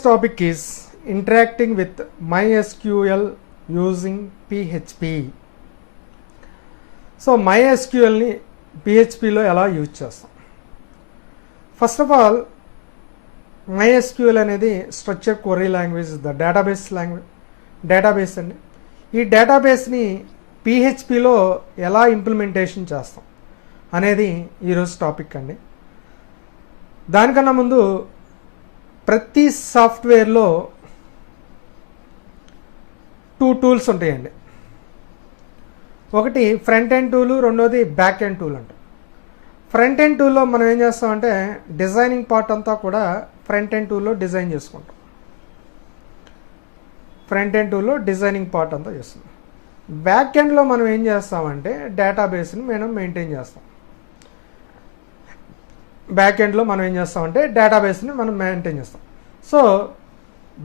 Today's topic is interacting with MySQL using PHP. So MySQLని PHPలో ఎలా యూజ్ చేస్తాం? ఫస్ట్ ఆఫ్ ఆల్ MySQL అనేది structure query language, the database అండి. ఈ డేటాబేస్ని PHPలో ఎలా ఇంప్లిమెంటేషన్ చేస్తాం అనేది ఈరోజు టాపిక్ అండి. దానికన్నా ముందు ప్రతి సాఫ్ట్వేర్లో 2 టూల్స్ ఉంటాయండి. ఒకటి ఫ్రంట్ ఎండ్ టూలు, రెండోది బ్యాక్ ఎండ్ టూల్ అంట. ఫ్రంట్ ఎండ్ టూల్లో మనం ఏం చేస్తామంటే డిజైనింగ్ పార్ట్ అంతా కూడా ఫ్రంట్ ఎండ్ టూల్లో డిజైన్ చేసుకుంటాం. ఫ్రంట్ ఎండ్ టూల్లో డిజైనింగ్ పార్ట్ అంతా చేస్తాం. బ్యాక్ ఎండ్లో మనం ఏం చేస్తామంటే డేటాబేస్ని మనం మెయింటైన్ చేస్తాం. బ్యాక్ ఎండ్లో మనం ఏం చేస్తామంటే డేటాబేస్ని మనం మెయింటైన్ చేస్తాం. సో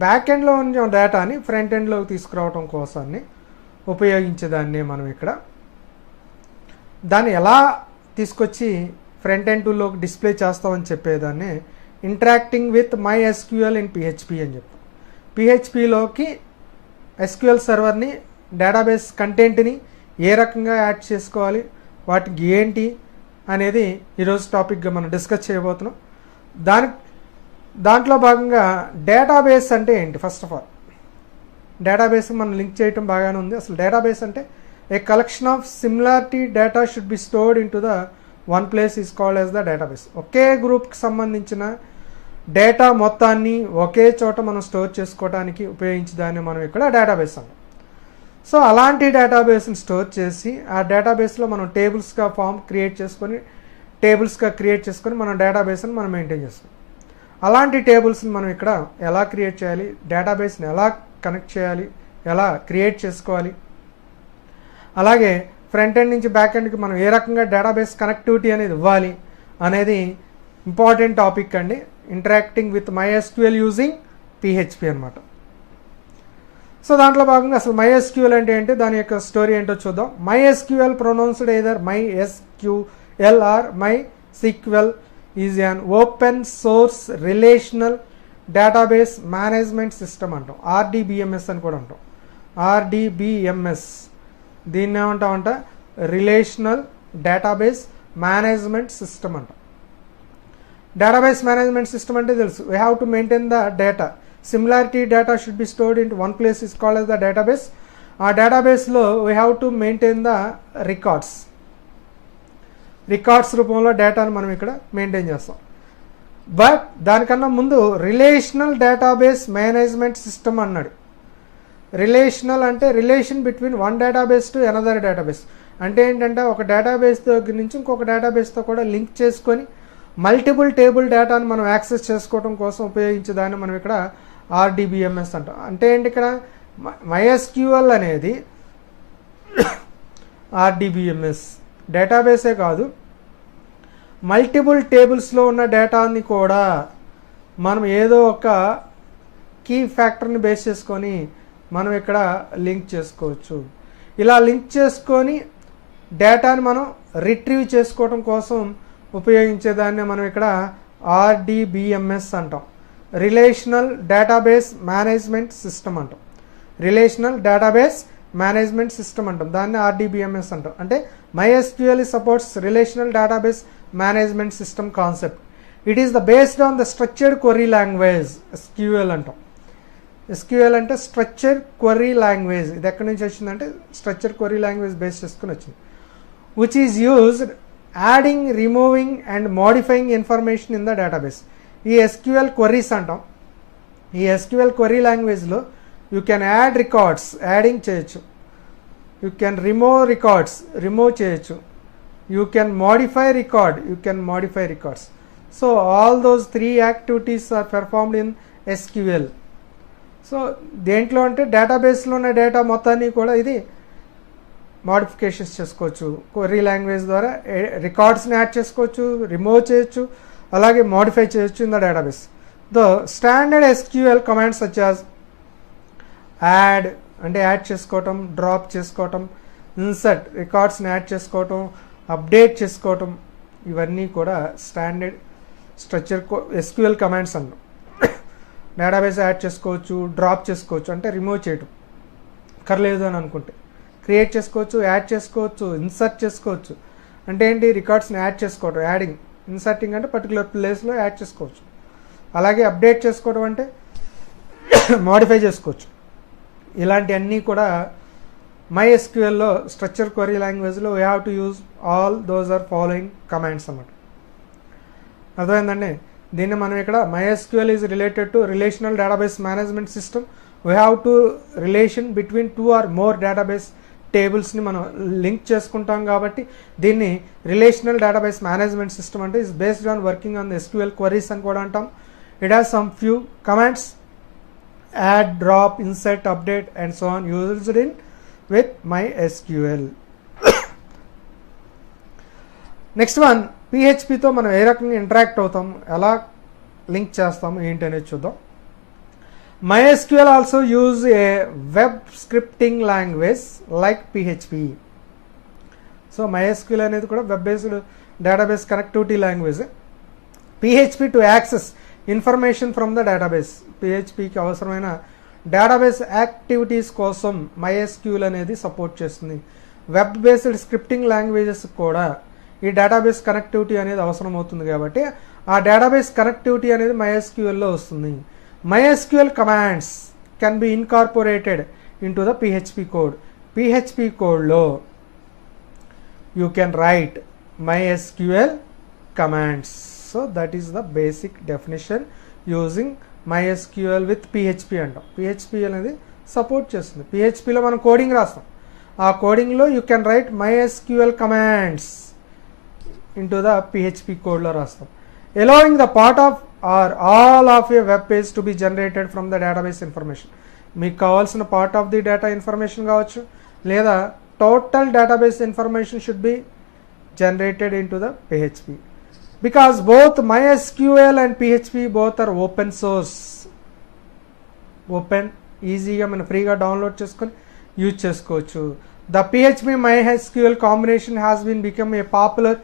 బ్యాక్ ఎండ్లో ఉన్న డేటాని ఫ్రంట్ ఎండ్లోకి తీసుకురావడం కోసాన్ని ఉపయోగించేదాన్ని మనం ఇక్కడ దాన్ని ఎలా తీసుకొచ్చి ఫ్రంట్ ఎండ్ టూల్లోకి డిస్ప్లే చేస్తామని చెప్పేదాన్ని interacting with MySQL in PHP అని చెప్తాం. PHPలోకి SQL సర్వర్ని, డేటాబేస్ కంటెంట్ని ఏ రకంగా యాడ్ చేసుకోవాలి, వాటికి ఏంటి అనేది ఈరోజు టాపిక్గా మనం డిస్కస్ చేయబోతున్నాం. దాంట్లో భాగంగా డేటాబేస్ అంటే ఏంటి? ఫస్ట్ ఆఫ్ ఆల్ డేటాబేస్ మనం లింక్ చేయటం బాగానే ఉంది. అసలు డేటాబేస్ అంటే a collection of similarity data should be stored in to the one place is called as the database. ఒకే గ్రూప్కి సంబంధించిన డేటా మొత్తాన్ని ఒకే చోట మనం స్టోర్ చేసుకోవడానికి ఉపయోగించే దాన్ని మనం ఇక్కడ డేటాబేస్ అంటాం. సో అలాంటి డేటాబేస్ని స్టోర్ చేసి ఆ డేటాబేస్లో మనం టేబుల్స్గా క్రియేట్ చేసుకొని మన డేటాబేస్ని మనం మెయింటైన్ చేస్తాం. అలాంటి టేబుల్స్ని మనం ఇక్కడ ఎలా క్రియేట్ చేయాలి, డేటాబేస్ని ఎలా కనెక్ట్ చేయాలి, ఎలా క్రియేట్ చేసుకోవాలి, అలాగే ఫ్రంట్ ఎండ్ నుంచి బ్యాక్ ఎండ్కి మనం ఏ రకంగా డేటాబేస్ కనెక్టివిటీ అనేది ఇవ్వాలి అనేది ఇంపార్టెంట్ టాపిక్ అండి. Interacting with MySQL using PHP అనమాట. సో దాంట్లో భాగంగా అసలు MySQL అంటే ఏంటి, దాని యొక్క స్టోరీ ఏంటో చూద్దాం. MySQL pronounced either MySQL or MySQL is an open source relational database management system అంటాం. RDBMS అని కూడా అంటాం. RDBMS దీన్ని ఏమంటామంట, రిలేషనల్ డేటాబేస్ మేనేజ్మెంట్ సిస్టమ్ అంటాం. డేటాబేస్ మేనేజ్మెంట్ సిస్టమ్ అంటే తెలుసు, we have to maintain the data. Similarity data should be stored in one place is called as the database. ఆ డేటాబేస్లో we have to maintain the records రూపంలో డేటాను మనం ఇక్కడ maintain చేస్తాం. బట్ దానికన్నా ముందు రిలేషనల్ డేటాబేస్ మేనేజ్మెంట్ సిస్టమ్ అన్నాడు. రిలేషనల్ అంటే relation between one database to another database. అంటే ఏంటంటే ఒక డేటాబేస్ దగ్గర నుంచి ఇంకొక డేటాబేస్తో కూడా లింక్ చేసుకొని మల్టిపుల్ టేబుల్ డేటాను మనం యాక్సెస్ చేసుకోవడం కోసం ఉపయోగించేదాన్ని మనం ఇక్కడ RDBMS అంటాం. అంటే ఏంటి, ఇక్కడ MySQL అనేది RDBMS డేటాబేసే కాదు, మల్టిపుల్ టేబుల్స్లో ఉన్న డేటాని కూడా మనం ఏదో ఒక కీ ఫ్యాక్టర్ని బేస్ చేసుకొని మనం ఇక్కడ లింక్ చేసుకోవచ్చు. ఇలా లింక్ చేసుకొని డేటాని మనం రిట్రీవ్ చేసుకోవడం కోసం ఉపయోగించేదాన్ని మనం ఇక్కడ RDBMS అంటాం. రిలేషనల్ డేటాబేస్ మేనేజ్మెంట్ సిస్టమ్ అంటాం. రిలేషనల్ డేటాబేస్ మేనేజ్మెంట్ సిస్టమ్ అంటాం, దాన్ని RDBMS అంటాం. అంటే MySQL supports relational database management system concept. It is the based on the structured query language, SQL అంటాం. SQL అంటే స్ట్రక్చర్ క్వరీ లాంగ్వేజ్. ఇది ఎక్కడి నుంచి వచ్చిందంటే స్ట్రక్చర్ క్వరీ లాంగ్వేజ్ బేస్ చేసుకుని వచ్చింది. Which is used adding, removing and modifying information in the database. ఈ SQL queries అంటాం. ఈ SQL క్వరీ లాంగ్వేజ్లో you can add records, adding చేయొచ్చు. యూ కెన్ రిమూవ్ చేయొచ్చు. You can modify records. So all those 3 activities are performed in SQL. So దేంట్లో అంటే డేటాబేస్లో ఉన్న డేటా మొత్తాన్ని కూడా ఇది మోడిఫికేషన్స్ చేసుకోవచ్చు. క్వరీ లాంగ్వేజ్ ద్వారా రికార్డ్స్ని యాడ్ చేసుకోవచ్చు, రిమూవ్ చేయొచ్చు, అలాగే మోడిఫై చేయొచ్చు in the database. The standard SQL commands such as add అంటే యాడ్ చేసుకోవటం, డ్రాప్ చేసుకోవటం, ఇన్సర్ట్ రికార్డ్స్ని యాడ్ చేసుకోవటం, అప్డేట్ చేసుకోవటం, ఇవన్నీ కూడా స్టాండర్డ్ స్ట్రక్చర్ SQL కమాండ్స్ అన్నాం. డేటాబేస్ యాడ్ చేసుకోవచ్చు, డ్రాప్ చేసుకోవచ్చు, అంటే రిమూవ్ చేయటం కర్లేదు అని అనుకుంటే క్రియేట్ చేసుకోవచ్చు, యాడ్ చేసుకోవచ్చు, ఇన్సర్ట్ చేసుకోవచ్చు. అంటే ఏంటి, రికార్డ్స్ని యాడ్ చేసుకోవడం, యాడింగ్, ఇన్సర్టింగ్ అంటే పర్టికులర్ ప్లేస్లో యాడ్ చేసుకోవచ్చు. అలాగే అప్డేట్ చేసుకోవడం అంటే మోడిఫై చేసుకోవచ్చు. ఇలాంటివన్నీ కూడా MySQLలో స్ట్రక్చర్ క్వరీ లాంగ్వేజ్లో we have to use all those are following commands అన్నమాట. అర్థమైందండి. దీన్ని మనం ఇక్కడ MySQL is related to relational database management system. We have to relation between 2 or more database టేబుల్స్ని మనం లింక్ చేసుకుంటాం కాబట్టి దీన్ని రిలేషనల్ డేటాబేస్ మేనేజ్మెంట్ సిస్టమ్ అంటే is based on working on the SQL queries అని కూడా అంటాం. It has some few commands, add, drop, insert, update and so on used in with MySQL. Next one, PHPతో మనం ఏ రకంగా ఇంటరాక్ట్ అవుతాం, ఎలా లింక్ చేస్తాము ఏంటి అనేది చూద్దాం. MySQL also use a web scripting language like PHP. So MySQL అనేది కూడా web based database connectivity language. PHP to access information from the database. PHPకి అవసరమైన డేటాబేస్ యాక్టివిటీస్ కోసం MySQL అనేది సపోర్ట్ చేస్తుంది. వెబ్ బేస్డ్ స్క్రిప్టింగ్ లాంగ్వేజెస్ కూడా ఈ database connectivity అనేది అవసరం అవుతుంది కాబట్టి ఆ డేటాబేస్ కనెక్టివిటీ అనేది MySQLలో వస్తుంది. MySQL commands can be incorporated into the PHP code. PHP కోడ్లో you can write MySQL commands. So that is the basic definition using MySQL with PHP అంటాం. PHP అనేది సపోర్ట్ చేస్తుంది. PHPలో మనం కోడింగ్ రాస్తాం. ఆ కోడింగ్లో you can write MySQL commands into the PHP కోడ్లో రాస్తాం. Allowing the part of or all of a web page to be generated from the database information. మీకు కావాల్సిన part of the data information కావచ్చు, లేదా total database information should be generated in to the PHP. Because both MySQL and PHP both are open source. Open, ఈజీగా మనం ఫ్రీగా download చేసుకొని use చేసుకోవచ్చు. The PHP MySQL combination has been become a popular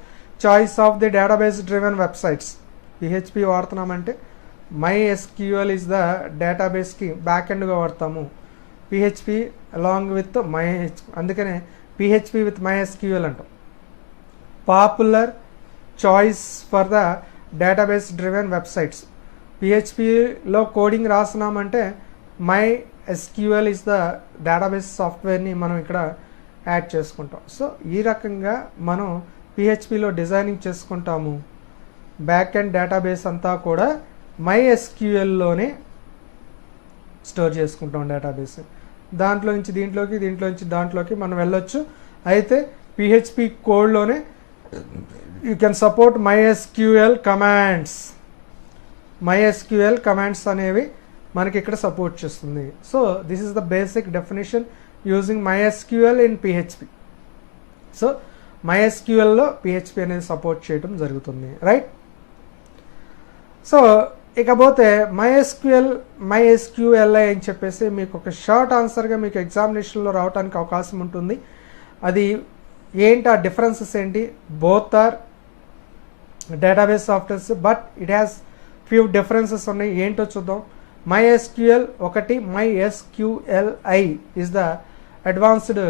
choice of the database driven websites. PHP వాడుతున్నామంటే MySQL is the డేటాబేస్కి back ఎండ్గా వాడతాము. PHP along with అందుకనే PHP విత్ MySQL అంటాం. Popular choice for the database driven websites. PHPలో coding రాస్తున్నామంటే MySQL is the database సాఫ్ట్వేర్ని మనం ఇక్కడ యాడ్ చేసుకుంటాం. సో ఈ రకంగా మనం PHPలో డిజైనింగ్ చేసుకుంటాము. బ్యాక్ ఎండ్ డేటాబేస్ అంతా కూడా MySQLలోనే స్టోర్ చేసుకుంటాం డేటాబేస్. దాంట్లో నుంచి దీంట్లోకి, దీంట్లో నుంచి దాంట్లోకి మనం వెళ్ళొచ్చు. అయితే PHP కోడ్లోనే you can support MySQL commands. MySQL commands అనేవి మనకి ఇక్కడ సపోర్ట్ చేస్తుంది. So this is the basic definition using MySQL in PHP. So MySQLలో PHP అనేది సపోర్ట్ చేయడం జరుగుతుంది, రైట్. సో ఇకపోతే MySQLi అని చెప్పేసి మీకు ఒక షార్ట్ ఆన్సర్గా మీకు ఎగ్జామినేషన్లో రావడానికి అవకాశం ఉంటుంది. అది ఏంటి, ఆ డిఫరెన్సెస్ ఏంటి? Both are database softwares but it has few differences ఉన్నాయి. ఏంటో చూద్దాం. MySQL ఒకటి, MySQLi is the advanced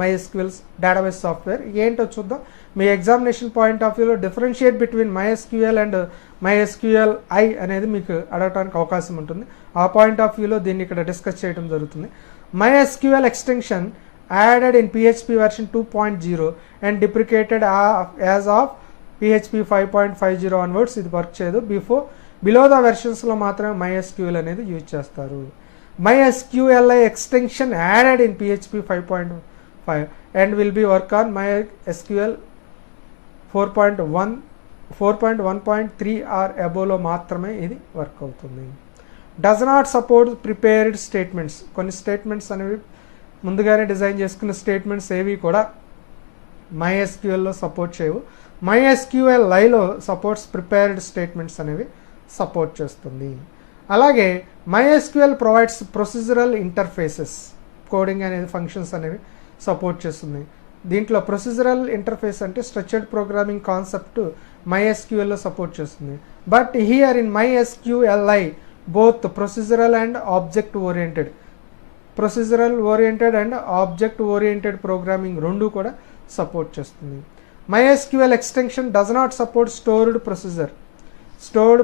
MySQL database software. ఏంటో చూద్దాం. మీ ఎగ్జామినేషన్ పాయింట్ ఆఫ్ వ్యూలో differentiate between MySQL and MySQLi అనేది మీకు అడగడానికి అవకాశం ఉంటుంది. ఆ పాయింట్ ఆఫ్ వ్యూలో దీన్ని ఇక్కడ డిస్కస్ చేయడం జరుగుతుంది. MySQL extension added in PHP version 2.0 and deprecated as of PHP 5.50 onwards. ఇది వర్క్ చేయదు. బిలో ద వెర్షన్స్లో మాత్రమే MySQL అనేది యూజ్ చేస్తారు. MySQLi extension added in PHP 5.5 and will be work on MySQL 4.1.3 or above లో మాత్రమే ఇది వర్క్ అవుతుంది. Does not support prepared statements. కొన్ని స్టేట్మెంట్స్ అనేవి ముందుగానే డిజైన్ చేసుకున్న స్టేట్మెంట్స్ ఏవి కూడా MySQLలో సపోర్ట్ చేయవు. MySQLiలో సపోర్ట్స్ ప్రిపేర్డ్ స్టేట్మెంట్స్ అనేవి సపోర్ట్ చేస్తుంది. అలాగే MySQL provides procedural interfaces. Coding అనేది ఫంక్షన్స్ అనేవి సపోర్ట్ చేస్తుంది. దీంట్లో ప్రొసీజరల్ ఇంటర్ఫేస్ అంటే స్ట్రక్చర్డ్ ప్రోగ్రామింగ్ కాన్సెప్ట్ MySQLలో సపోర్ట్ చేస్తుంది. But here in MySQLi both procedural and object oriented. Procedural oriented and object oriented programming రెండు కూడా సపోర్ట్ చేస్తుంది. MySQL extension does not support stored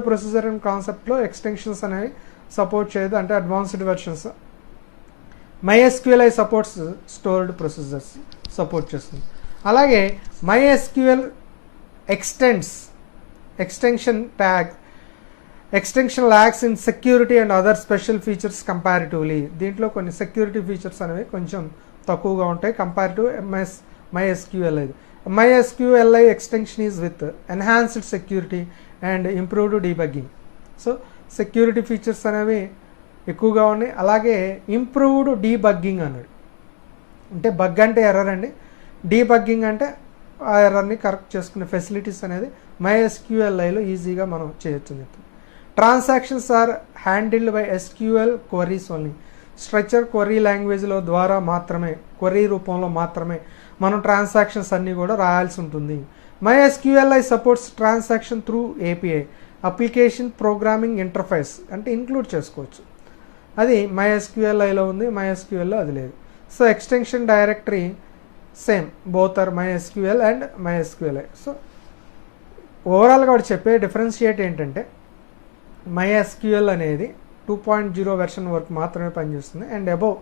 procedure and కాన్సెప్ట్లో extensions అనేవి support చేయదు, అంటే advanced versions. MySQLi supports stored procedures support చేస్తుంది. అలాగే MySQL extension lakhs in security and other special features comparatively. దీంట్లో కొన్ని సెక్యూరిటీ ఫీచర్స్ అనేవి కొంచెం తక్కువగా ఉంటాయి comparative MySQLi. MySQLi extension is with enhanced security and improved debugging. So security features అనేవి ఎక్కువగా ఉన్నాయి. అలాగే ఇంప్రూవ్డ్ డీబగ్గింగ్ అన్నాడు, అంటే బగ్ అంటే ఎర్రర్ అండి, డీబగ్గింగ్ అంటే ఆ ఎర్రర్ని కరెక్ట్ చేసుకునే ఫెసిలిటీస్ అనేది MySQLiలో ఈజీగా మనం చేయొచ్చు. Transactions are handled by SQL queries only. Structure query లాంగ్వేజ్లో ద్వారా మాత్రమే, క్వరీ రూపంలో మాత్రమే మనం ట్రాన్సాక్షన్స్ అన్నీ కూడా రాయాల్సి ఉంటుంది. MySQLi supports transaction through API, application programming interface, అంటే ఇంక్లూడ్ చేసుకోవచ్చు. అది MySQLiలో ఉంది, MySQLలో అది లేదు. So extension directory same, both are MySQL and MySQLi. So ఓవరాల్గా వాడు చెప్పే డిఫరెన్షియేట్ ఏంటంటే MySQL అనేది 2.0 వెర్షన్ వరకు మాత్రమే పనిచేస్తుంది, అండ్ అబోవ్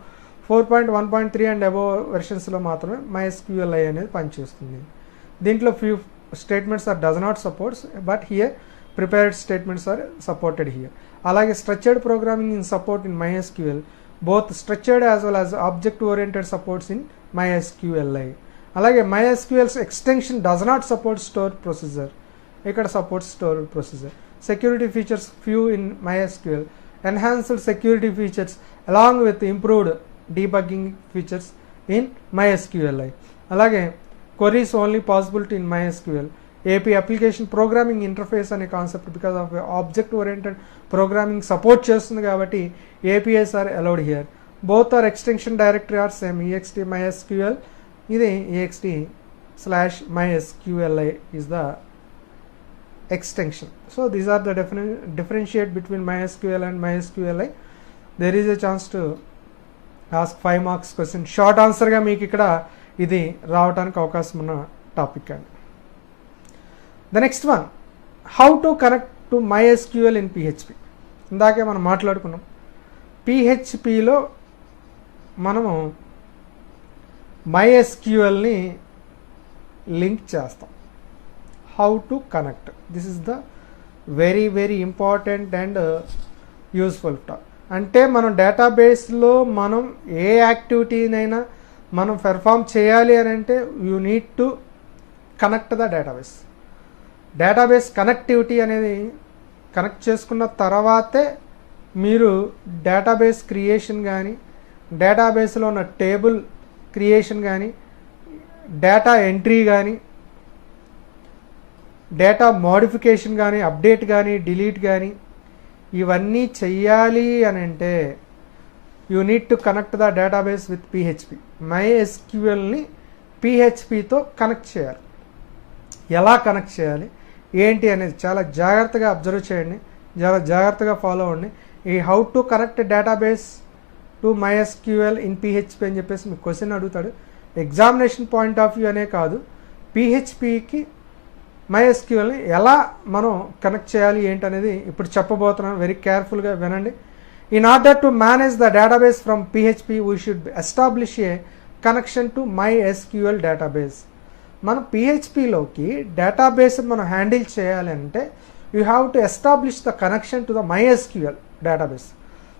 4.1.3 అండ్ అబోవ్ వెర్షన్స్లో మాత్రమే MySQLi అనేది పనిచేస్తుంది. దీంట్లో few statements are does not supports, but here prepared statements are supported here. అలాగే structured programming in support in MySQL, both structured as well as object oriented supports in MySQLi. అలాగే MySQL's extension does not support store procedure, ఇక్కడ support store procedure. Security features few in MySQL, enhanced security features along with improved debugging features in MySQLi. అలాగే queries only possibility in MySQL. API application programming interface అనే concept because of object oriented programming support చేస్తుంది కాబట్టి APIs are allowed here. Both are extension directory are same, ext MySQL, ఇది ext/MySQLi is the extension. So these are the differentiate between MySQL and MySQLi. There is a chance to ask 5 marks question. Short answer గా మీకు ఇక్కడ ఇది రావడానికి అవకాశం ఉన్న topic అండి. The next one, how to connect to MySQL in PHP. ఇందాకే మనం మాట్లాడుకున్నాం, PHPలో మనము MySQLని లింక్ చేస్తాం. How to connect, this is the very important and useful talk. అంటే మనం డేటాబేస్లో మనం ఏ యాక్టివిటీనైనా మనం పెర్ఫామ్ చేయాలి అని అంటే you need to connect the database connectivity అనేది కనెక్ట్ చేసుకున్న తర్వాతే మీరు డేటాబేస్ క్రియేషన్ కానీ, డేటాబేస్లో ఉన్న టేబుల్ క్రియేషన్ కానీ, డేటా ఎంట్రీ కానీ, డేటా మోడిఫికేషన్ కానీ, అప్డేట్ కానీ, డిలీట్ కానీ ఇవన్నీ చెయ్యాలి అని అంటే you need to connect the database with PHP. MySQLని PHPతో కనెక్ట్ చేయాలి. ఎలా కనెక్ట్ చేయాలి ఏంటి అనేది చాలా జాగ్రత్తగా అబ్జర్వ్ చేయండి, చాలా జాగ్రత్తగా ఫాలో అవ్వండి. ఈ how to connect database to MySQL in PHP అని చెప్పేసి మీకు క్వశ్చన్ అడుగుతాడు. ఎగ్జామినేషన్ పాయింట్ ఆఫ్ వ్యూ అనే కాదు, PHPకి MySQLని ఎలా మనం కనెక్ట్ చేయాలి ఏంటనేది ఇప్పుడు చెప్పబోతున్నాను. వెరీ కేర్ఫుల్గా వినండి. In order to manage the database from PHP we should establish A connection to MySQL database. మనం PHPలోకి డేటాబేస్ మనం హ్యాండిల్ చేయాలి అంటే you have to establish the connection to the MySQL database.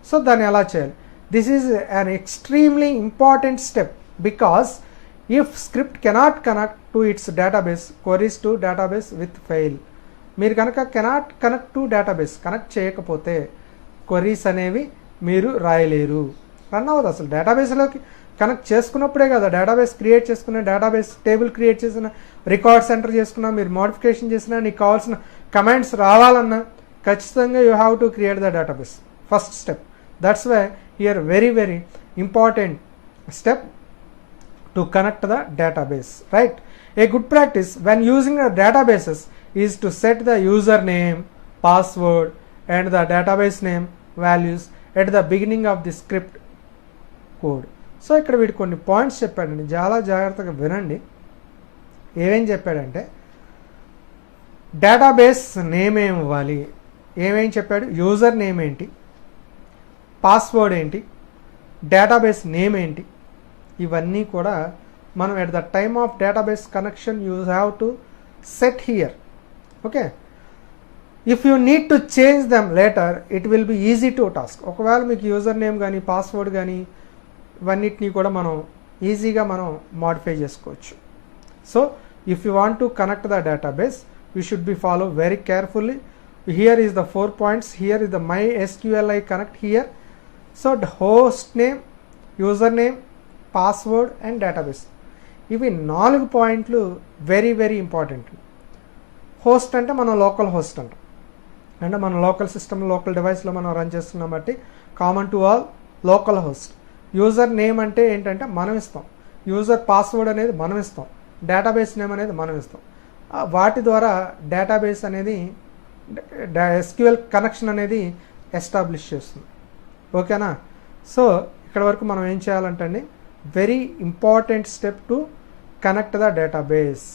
So దాన్ని ఎలా చేయాలి? This is an extremely important step because if script cannot connect to its database, queries to database with fail. మీరు కనుక cannot connect to database, connect చేయకపోతే queries అనేవి మీరు రాయలేరు, run అవ్వదు. అసలు డేటాబేస్లోకి కనెక్ట్ చేసుకున్నప్పుడే కదా డేటాబేస్ క్రియేట్ చేసుకున్న, డేటాబేస్ టేబుల్ క్రియేట్ చేసిన, రికార్డ్స్ ఎంటర్ చేసుకున్నా, మీరు మోడిఫికేషన్ చేసినా, నీకు కావాల్సిన కమాండ్స్ రావాలన్నా ఖచ్చితంగా you have to create the database. First step. That's why here very important step to connect the database, right? A good practice when using the databases is to set the username, password and the database name values at the beginning of the script code. So ఇక్కడ వీడు కొన్ని points చెప్పాడండి, చాలా జాగ్రత్తగా వినండి. ఏమేం చెప్పాడంటే database name ఏమి ఇవ్వాలి, ఏమేం చెప్పాడు, యూజర్ నేమ్ ఏంటి, పాస్వర్డ్ ఏంటి, డేటాబేస్ నేమ్ ఏంటి, ఇవన్నీ కూడా మనం at the time of database connection you have to set here. Okay, if you need to change them later it will be easy to task. ఒకవేళ మీకు యూజర్ నేమ్ కానీ password కానీ ఇవన్నిటినీ కూడా మనం ఈజీగా మనం మాడిఫై చేసుకోవచ్చు. So if you want to connect the database you should be follow very carefully. Here is the 4 points, here is the MySQLi connect here. So the host name, username, password and database. ఇవి 4 పాయింట్లు very very important. Host అంటే మనం local host అంటాం, అంటే మన local system local డివైస్లో మనం run చేస్తున్నాం బట్టి common to all local host. User name అంటే ఏంటంటే మనం ఇస్తాం, యూజర్ పాస్వర్డ్ అనేది మనం ఇస్తాం, డేటాబేస్ నేమ్ అనేది మనం ఇస్తాం. వాటి ద్వారా డేటాబేస్ అనేది SQL కనెక్షన్ అనేది ఎస్టాబ్లిష్ చేస్తుంది. ఓకేనా? సో ఇక్కడ వరకు మనం ఏం చేయాలంటే అండి, very important step to connect the database.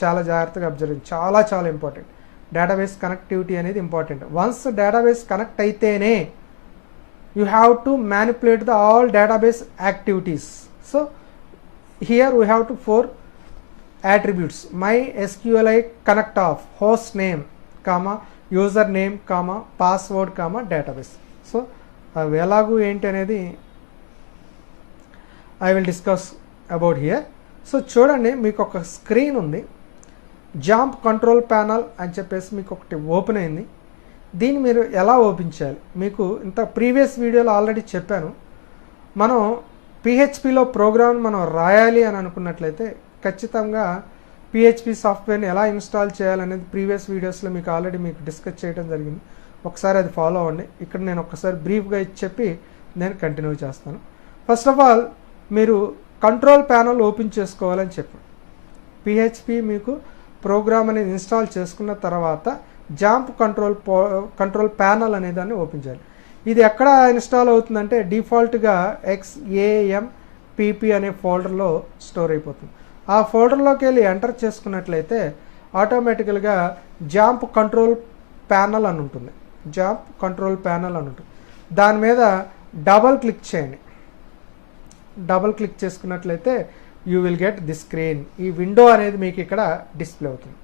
చాలా జాగ్రత్తగా అబ్జర్వ్, చాలా చాలా ఇంపార్టెంట్. డేటాబేస్ కనెక్టివిటీ అనేది ఇంపార్టెంట్. వన్స్ డేటాబేస్ కనెక్ట్ అయితేనే you have to manipulate the all database activities. So here we have to 4 attributes: MySQLi connect of host name, comma user name, comma password, comma database. So అవి ఎలాగూ ఏంటి అనేది I will discuss about here. So చూడండి, మీకు ఒక screen ఉంది, jump control panel అని చెప్పేసి మీకు ఒకటి ఓపెన్ అయింది. దీన్ని మీరు ఎలా ఓపెన్ చేయాలి, మీకు ఇంత ప్రీవియస్ వీడియోలో ఆల్రెడీ చెప్పాను. మనం పిహెచ్పిలో ప్రోగ్రామ్ మనం రాయాలి అని అనుకున్నట్లయితే ఖచ్చితంగా పిహెచ్పి సాఫ్ట్వేర్ని ఎలా ఇన్స్టాల్ చేయాలనేది ప్రీవియస్ వీడియోస్లో మీకు ఆల్రెడీ మీకు డిస్కస్ చేయడం జరిగింది. ఒకసారి అది ఫాలో అవ్వండి. ఇక్కడ నేను ఒకసారి బ్రీఫ్గా చెప్పి నేను కంటిన్యూ చేస్తాను. ఫస్ట్ ఆఫ్ ఆల్ మీరు కంట్రోల్ ప్యానల్ ఓపెన్ చేసుకోవాలని చెప్పాను. పిహెచ్పి మీకు ప్రోగ్రామ్ అనేది ఇన్స్టాల్ చేసుకున్న తర్వాత జాంప్ కంట్రోల్ ప్యానల్ అనే దాన్ని ఓపెన్ చేయాలి. ఇది ఎక్కడ ఇన్స్టాల్ అవుతుందంటే డిఫాల్ట్గా XAMPP అనే ఫోల్డర్లో స్టోర్ అయిపోతుంది. ఆ ఫోల్డర్లోకి వెళ్ళి ఎంటర్ చేసుకున్నట్లయితే ఆటోమేటికల్గా జాంప్ కంట్రోల్ ప్యానల్ అని ఉంటుంది. జాంప్ కంట్రోల్ ప్యానల్ అని ఉంటుంది. దాని మీద డబల్ క్లిక్ చేయండి. డబల్ క్లిక్ చేసుకున్నట్లయితే you will get the screen. ఈ విండో అనేది మీకు ఇక్కడ డిస్ప్లే అవుతుంది.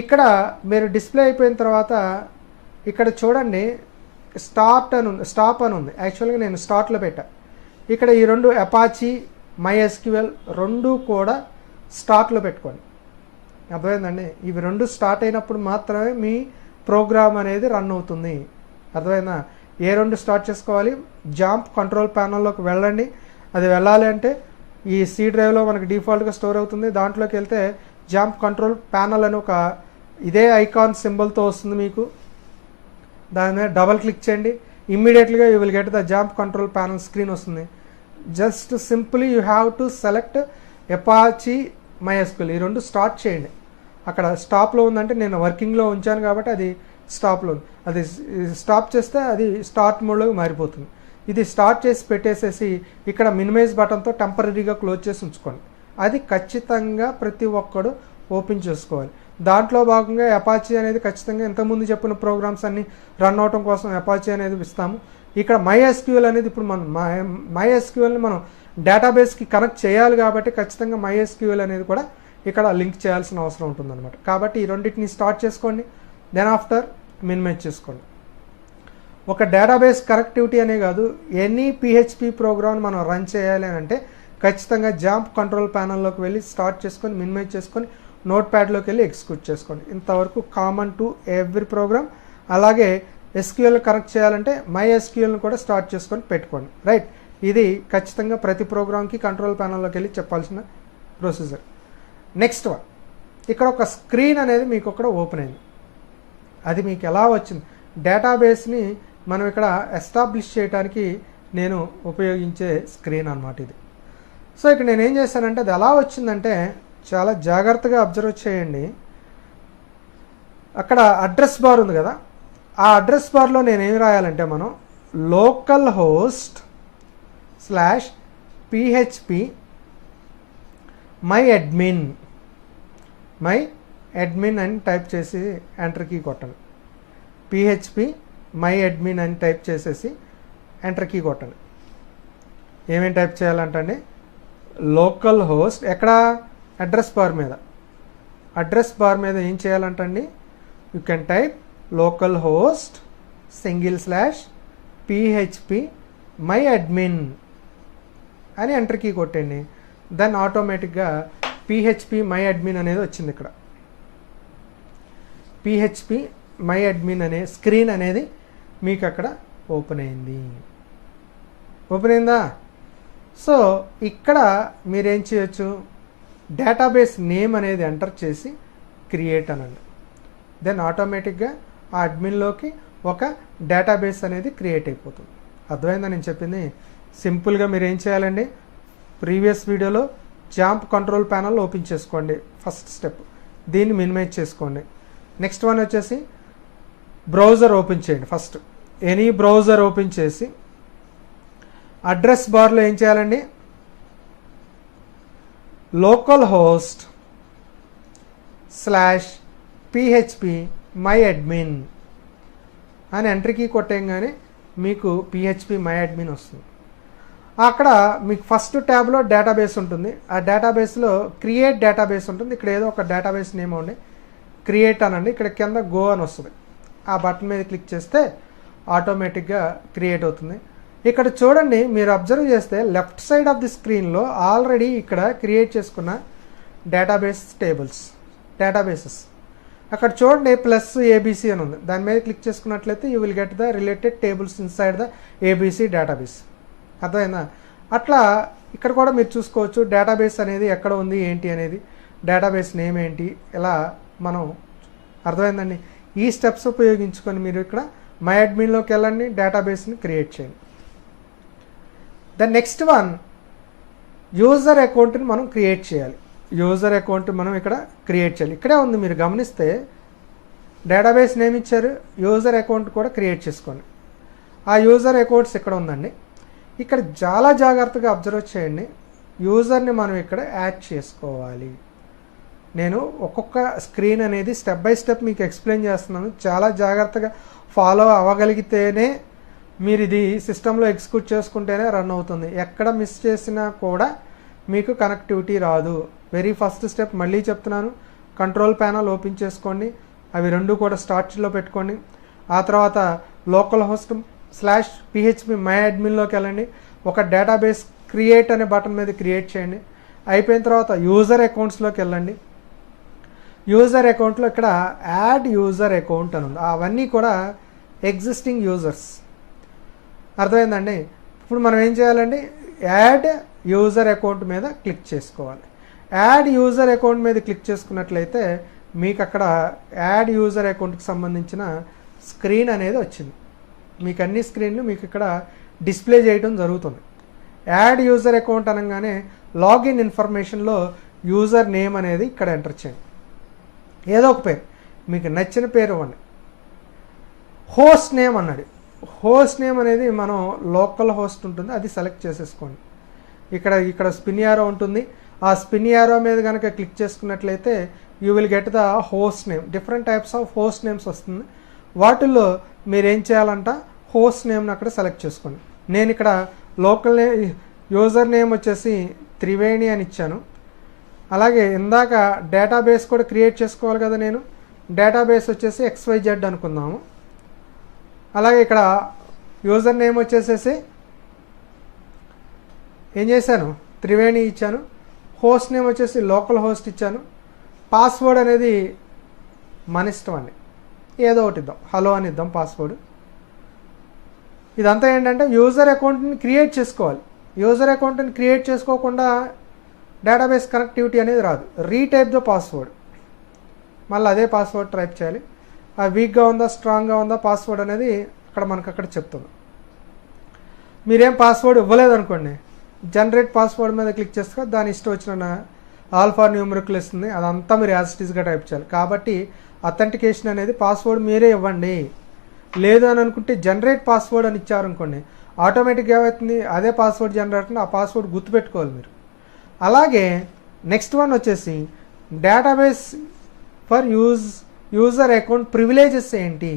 ఇక్కడ మీరు డిస్ప్లే అయిపోయిన తర్వాత ఇక్కడ చూడండి, స్టాప్ అని ఉంది. యాక్చువల్గా నేను స్టార్ట్లో పెట్టా. ఇక్కడ ఈ 2 అపాచీ MySQL 2 కూడా స్టార్ట్లో పెట్టుకోండి. అర్థమైందండి? ఇవి 2 స్టార్ట్ అయినప్పుడు మాత్రమే మీ ప్రోగ్రామ్ అనేది రన్ అవుతుంది. అర్థమైందా? ఏ 2 స్టార్ట్ చేసుకోవాలి? జాంప్ కంట్రోల్ ప్యానల్లోకి వెళ్ళండి. అది వెళ్ళాలి అంటే ఈ C డ్రైవ్లో మనకి డిఫాల్ట్గా స్టోర్ అవుతుంది. దాంట్లోకి వెళ్తే జాంప్ కంట్రోల్ ప్యానల్ అని ఒక ఇదే ఐకాన్ సింబల్తో వస్తుంది మీకు. దాని మీద డబల్ క్లిక్ చేయండి. ఇమ్మీడియట్లీగా you will get the XAMPP control panel screen వస్తుంది. Just simply you have to select Apache MySQL. ఈ 2 స్టార్ట్ చేయండి. అక్కడ స్టాప్లో ఉందంటే నేను వర్కింగ్లో ఉంచాను కాబట్టి అది స్టాప్లో ఉంది. అది స్టాప్ చేస్తే అది స్టార్ట్ మోడ్లోకి మారిపోతుంది. ఇది స్టార్ట్ చేసి పెట్టేసేసి ఇక్కడ మినిమైజ్ బటన్తో టెంపరీగా క్లోజ్ చేసి ఉంచుకోండి. అది ఖచ్చితంగా ప్రతి ఒక్కడు ఓపెన్ చేసుకోవాలి. దాంట్లో భాగంగా అపాచీ అనేది ఖచ్చితంగా ఇంతకుముందు చెప్పిన ప్రోగ్రామ్స్ అన్ని రన్ అవటం కోసం అపాచీ అనేది ఇస్తాము. ఇక్కడ MySQL అనేది ఇప్పుడు మనం MySQLని మనం డేటాబేస్కి కనెక్ట్ చేయాలి కాబట్టి ఖచ్చితంగా MySQL అనేది కూడా ఇక్కడ లింక్ చేయాల్సిన అవసరం ఉంటుందన్నమాట. కాబట్టి ఈ రెండింటిని స్టార్ట్ చేసుకోండి. దెన్ ఆఫ్టర్ మినిమైజ్ చేసుకోండి. ఒక డేటాబేస్ కనెక్టివిటీ అనే కాదు, ఎనీ పిహెచ్పి ప్రోగ్రామ్ మనం రన్ చేయాలి అని అంటే ఖచ్చితంగా జాంప్ కంట్రోల్ ప్యానల్లోకి వెళ్ళి స్టార్ట్ చేసుకొని మినిమైజ్ చేసుకొని నోట్ ప్యాడ్లోకి వెళ్ళి ఎగ్జిక్యూట్ చేసుకోండి. ఇంతవరకు కామన్ టు ఎవ్రీ ప్రోగ్రామ్. అలాగే SQL కనెక్ట్ చేయాలంటే MySQLని కూడా స్టార్ట్ చేసుకొని పెట్టుకోండి. రైట్, ఇది ఖచ్చితంగా ప్రతి ప్రోగ్రామ్కి కంట్రోల్ ప్యానల్లోకి వెళ్ళి చెప్పాల్సిన ప్రొసీజర్. నెక్స్ట్ వన్, ఇక్కడ ఒక స్క్రీన్ అనేది మీకు ఇక్కడ ఓపెన్ అయింది. అది మీకు ఎలా వచ్చింది? డేటాబేస్ని మనం ఇక్కడ ఎస్టాబ్లిష్ చేయడానికి నేను ఉపయోగించే స్క్రీన్ అన్నమాట ఇది. సో ఇక్కడ నేను ఏం చేశానంటే అది ఎలా వచ్చిందంటే చాలా జాగ్రత్తగా అబ్జర్వ్ చేయండి. అక్కడ అడ్రస్ బార్ ఉంది కదా, ఆ అడ్రస్ బార్లో నేనేం రాయాలంటే మనం local host slash PHP my admin అని టైప్ చేసి ఎంటర్ కీ కొట్టండి. పిహెచ్పి మై అడ్మిన్ అని టైప్ చేసేసి ఎంటర్ కీ కొట్టండి. ఏమేమి టైప్ చేయాలంటే లోకల్ హోస్ట్ ఎక్కడ అడ్రస్ బార్ మీద ఏం చేయాలంటండి you can type local host /PHP my admin అని ఎంటర్ కీ కొట్టండి. దెన్ ఆటోమేటిక్గా PHP మై అడ్మిన్ అనేది వచ్చింది. ఇక్కడ PHP మై అడ్మిన్ అనే స్క్రీన్ అనేది మీకు అక్కడ ఓపెన్ అయిందా? సో ఇక్కడ మీరేం చేయొచ్చు, డేటాబేస్ నేమ్ అనేది ఎంటర్ చేసి క్రియేట్ అనండి. దెన్ ఆటోమేటిక్గా ఆ అడ్మిన్లోకి ఒక డేటాబేస్ అనేది క్రియేట్ అయిపోతుంది. అర్థమైందా నేను చెప్పింది? సింపుల్గా మీరు ఏం చేయాలండి, ప్రీవియస్ వీడియోలో జాంప్ కంట్రోల్ ప్యానల్ ఓపెన్ చేసుకోండి. ఫస్ట్ స్టెప్ దీన్ని మినిమైజ్ చేసుకోండి. నెక్స్ట్ వన్ వచ్చేసి బ్రౌజర్ ఓపెన్ చేయండి. ఫస్ట్ ఎనీ బ్రౌజర్ ఓపెన్ చేసి అడ్రస్ బార్లో ఏం చేయాలండి, local host /PHP my admin అని ఎంటర్ కీ కొట్టేయగానే మీకు PHP మై అడ్మిన్ వస్తుంది. అక్కడ మీకు ఫస్ట్ ట్యాబ్లో డేటాబేస్ ఉంటుంది. ఆ డేటాబేస్లో క్రియేట్ డేటాబేస్ ఉంటుంది. ఇక్కడ ఏదో ఒక డేటాబేస్ నేమ్ ఉండి క్రియేట్ అనండి. ఇక్కడ కింద గో అని వస్తుంది. ఆ బటన్ మీద క్లిక్ చేస్తే ఆటోమేటిక్గా క్రియేట్ అవుతుంది. ఇక్కడ చూడండి, మీరు అబ్జర్వ్ చేస్తే లెఫ్ట్ సైడ్ ఆఫ్ ది స్క్రీన్లో ఆల్రెడీ ఇక్కడ క్రియేట్ చేసుకున్న డేటాబేసెస్ అక్కడ చూడండి +ABC అని ఉంది. దాని మీద క్లిక్ చేసుకున్నట్లయితే you will get the related tables inside the ABC database. అర్థమైందా? అట్లా ఇక్కడ కూడా మీరు చూసుకోవచ్చు డేటాబేస్ అనేది ఎక్కడ ఉంది ఏంటి అనేది, డేటాబేస్ నేమ్ ఏంటి, ఇలా మనం అర్థమైందండి. ఈ స్టెప్స్ ఉపయోగించుకొని మీరు ఇక్కడ మై అడ్మిన్లోకి వెళ్ళండి, డేటాబేస్ని క్రియేట్ చేయండి. ద నెక్స్ట్ వన్ యూజర్ అకౌంట్ని మనం క్రియేట్ చేయాలి. యూజర్ అకౌంట్ మనం ఇక్కడ క్రియేట్ చేయాలి. ఇక్కడే ఉంది, మీరు గమనిస్తే డేటాబేస్ నేమ్ ఇచ్చారు, యూజర్ అకౌంట్ కూడా క్రియేట్ చేసుకోండి. ఆ యూజర్ అకౌంట్స్ ఇక్కడ ఉందండి. ఇక్కడ చాలా జాగ్రత్తగా అబ్జర్వ్ చేయండి. యూజర్ని మనం ఇక్కడ యాడ్ చేసుకోవాలి. నేను ఒక్కొక్క స్క్రీన్ అనేది స్టెప్ బై స్టెప్ మీకు ఎక్స్ప్లెయిన్ చేస్తున్నాను. చాలా జాగ్రత్తగా ఫాలో అవ్వగలిగితేనే మీరు ఇది సిస్టంలో ఎగ్జిక్యూట్ చేసుకుంటేనే రన్ అవుతుంది. ఎక్కడ మిస్ చేసినా కూడా మీకు కనెక్టివిటీ రాదు. వెరీ ఫస్ట్ స్టెప్ మళ్ళీ చెప్తున్నాను, కంట్రోల్ ప్యానల్ ఓపెన్ చేసుకోండి. అవి రెండు కూడా స్టార్ట్లో పెట్టుకోండి. ఆ తర్వాత లోకల్ హోస్ట్ /PHP మై అడ్మిన్లోకి వెళ్ళండి. ఒక డేటాబేస్ క్రియేట్ అనే బటన్ మీద క్రియేట్ చేయండి. అయిపోయిన తర్వాత యూజర్ అకౌంట్స్లోకి వెళ్ళండి. యూజర్ అకౌంట్లో ఇక్కడ యాడ్ యూజర్ అకౌంట్ అని ఉంది. అవన్నీ కూడా ఎగ్జిస్టింగ్ యూజర్స్. అర్థమైందండి? ఇప్పుడు మనం ఏం చేయాలండి, యాడ్ యూజర్ అకౌంట్ మీద క్లిక్ చేసుకోవాలి. యాడ్ యూజర్ అకౌంట్ మీద క్లిక్ చేసుకున్నట్లయితే మీకు అక్కడ యాడ్ యూజర్ అకౌంట్కి సంబంధించిన స్క్రీన్ అనేది వచ్చింది. మీకు అన్ని స్క్రీన్లు మీకు ఇక్కడ డిస్ప్లే చేయడం జరుగుతుంది. యాడ్ యూజర్ అకౌంట్ అనగానే లాగిన్ ఇన్ఫర్మేషన్లో యూజర్ నేమ్ అనేది ఇక్కడ ఎంటర్ చేయండి. ఏదో ఒక పేరు, మీకు నచ్చిన పేరు ఇవ్వండి. హోస్ట్ నేమ్ అన్నాడు. హోస్ట్ నేమ్ అనేది మనం లోకల్ హోస్ట్ ఉంటుంది, అది సెలెక్ట్ చేసేసుకోండి. ఇక్కడ స్పిన్ యారో ఉంటుంది. ఆ స్పిన్ యారో మీద కనుక క్లిక్ చేసుకున్నట్లయితే you will get the host name. Different types of host names వస్తుంది. వాటిల్లో మీరు ఏం చేయాలంట, హోస్ట్ నేమ్ని అక్కడ సెలెక్ట్ చేసుకోండి. నేను ఇక్కడ లోకల్ యూజర్ నేమ్ వచ్చేసి త్రివేణి అని ఇచ్చాను. అలాగే ఇందాక డేటాబేస్ కూడా క్రియేట్ చేసుకోవాలి కదా, నేను డేటాబేస్ వచ్చేసి XYZ అనుకుందాము. అలాగే ఇక్కడ యూజర్ నేమ్ వచ్చేసేసి ఏం చేశాను, త్రివేణి ఇచ్చాను. హోస్ట్ నేమ్ వచ్చేసి లోకల్ హోస్ట్ ఇచ్చాను. పాస్వర్డ్ అనేది మన ఇష్టం అండి, ఏదో ఒకటి ఇద్దాం, హలో అని ఇద్దాం పాస్వర్డ్. ఇదంతా ఏంటంటే యూజర్ అకౌంట్ని క్రియేట్ చేసుకోవాలి. యూజర్ అకౌంట్ని క్రియేట్ చేసుకోకుండా డేటాబేస్ కనెక్టివిటీ అనేది రాదు. రీటైప్ ద పాస్వర్డ్, మళ్ళీ అదే పాస్వర్డ్ టైప్ చేయాలి. ఆ వీక్గా ఉందా స్ట్రాంగ్గా ఉందా పాస్వర్డ్ అనేది అక్కడ చెప్తుంది. మీరేం పాస్వర్డ్ ఇవ్వలేదనుకోండి, జనరేట్ పాస్వర్డ్ మీద క్లిక్ చేస్తే దాని ఇష్టం వచ్చిన ఆల్ఫా న్యూమరికల్ ఇస్తుంది. అదంతా మీరు యాజ్ ఇట్ ఈస్గా టైప్ చేయాలి. కాబట్టి అథెంటికేషన్ అనేది పాస్వర్డ్ మీరే ఇవ్వండి. లేదు అని అనుకుంటే జనరేట్ పాస్వర్డ్ అని ఇచ్చారనుకోండి, ఆటోమేటిక్గా ఏమవుతుంది, అదే పాస్వర్డ్ జనరేట్ అవుతుంది, ఆ పాస్వర్డ్ గుర్తుపెట్టుకోవాలి మీరు. అలాగే నెక్స్ట్ వన్ వచ్చేసి database for user account privileges ఏంటి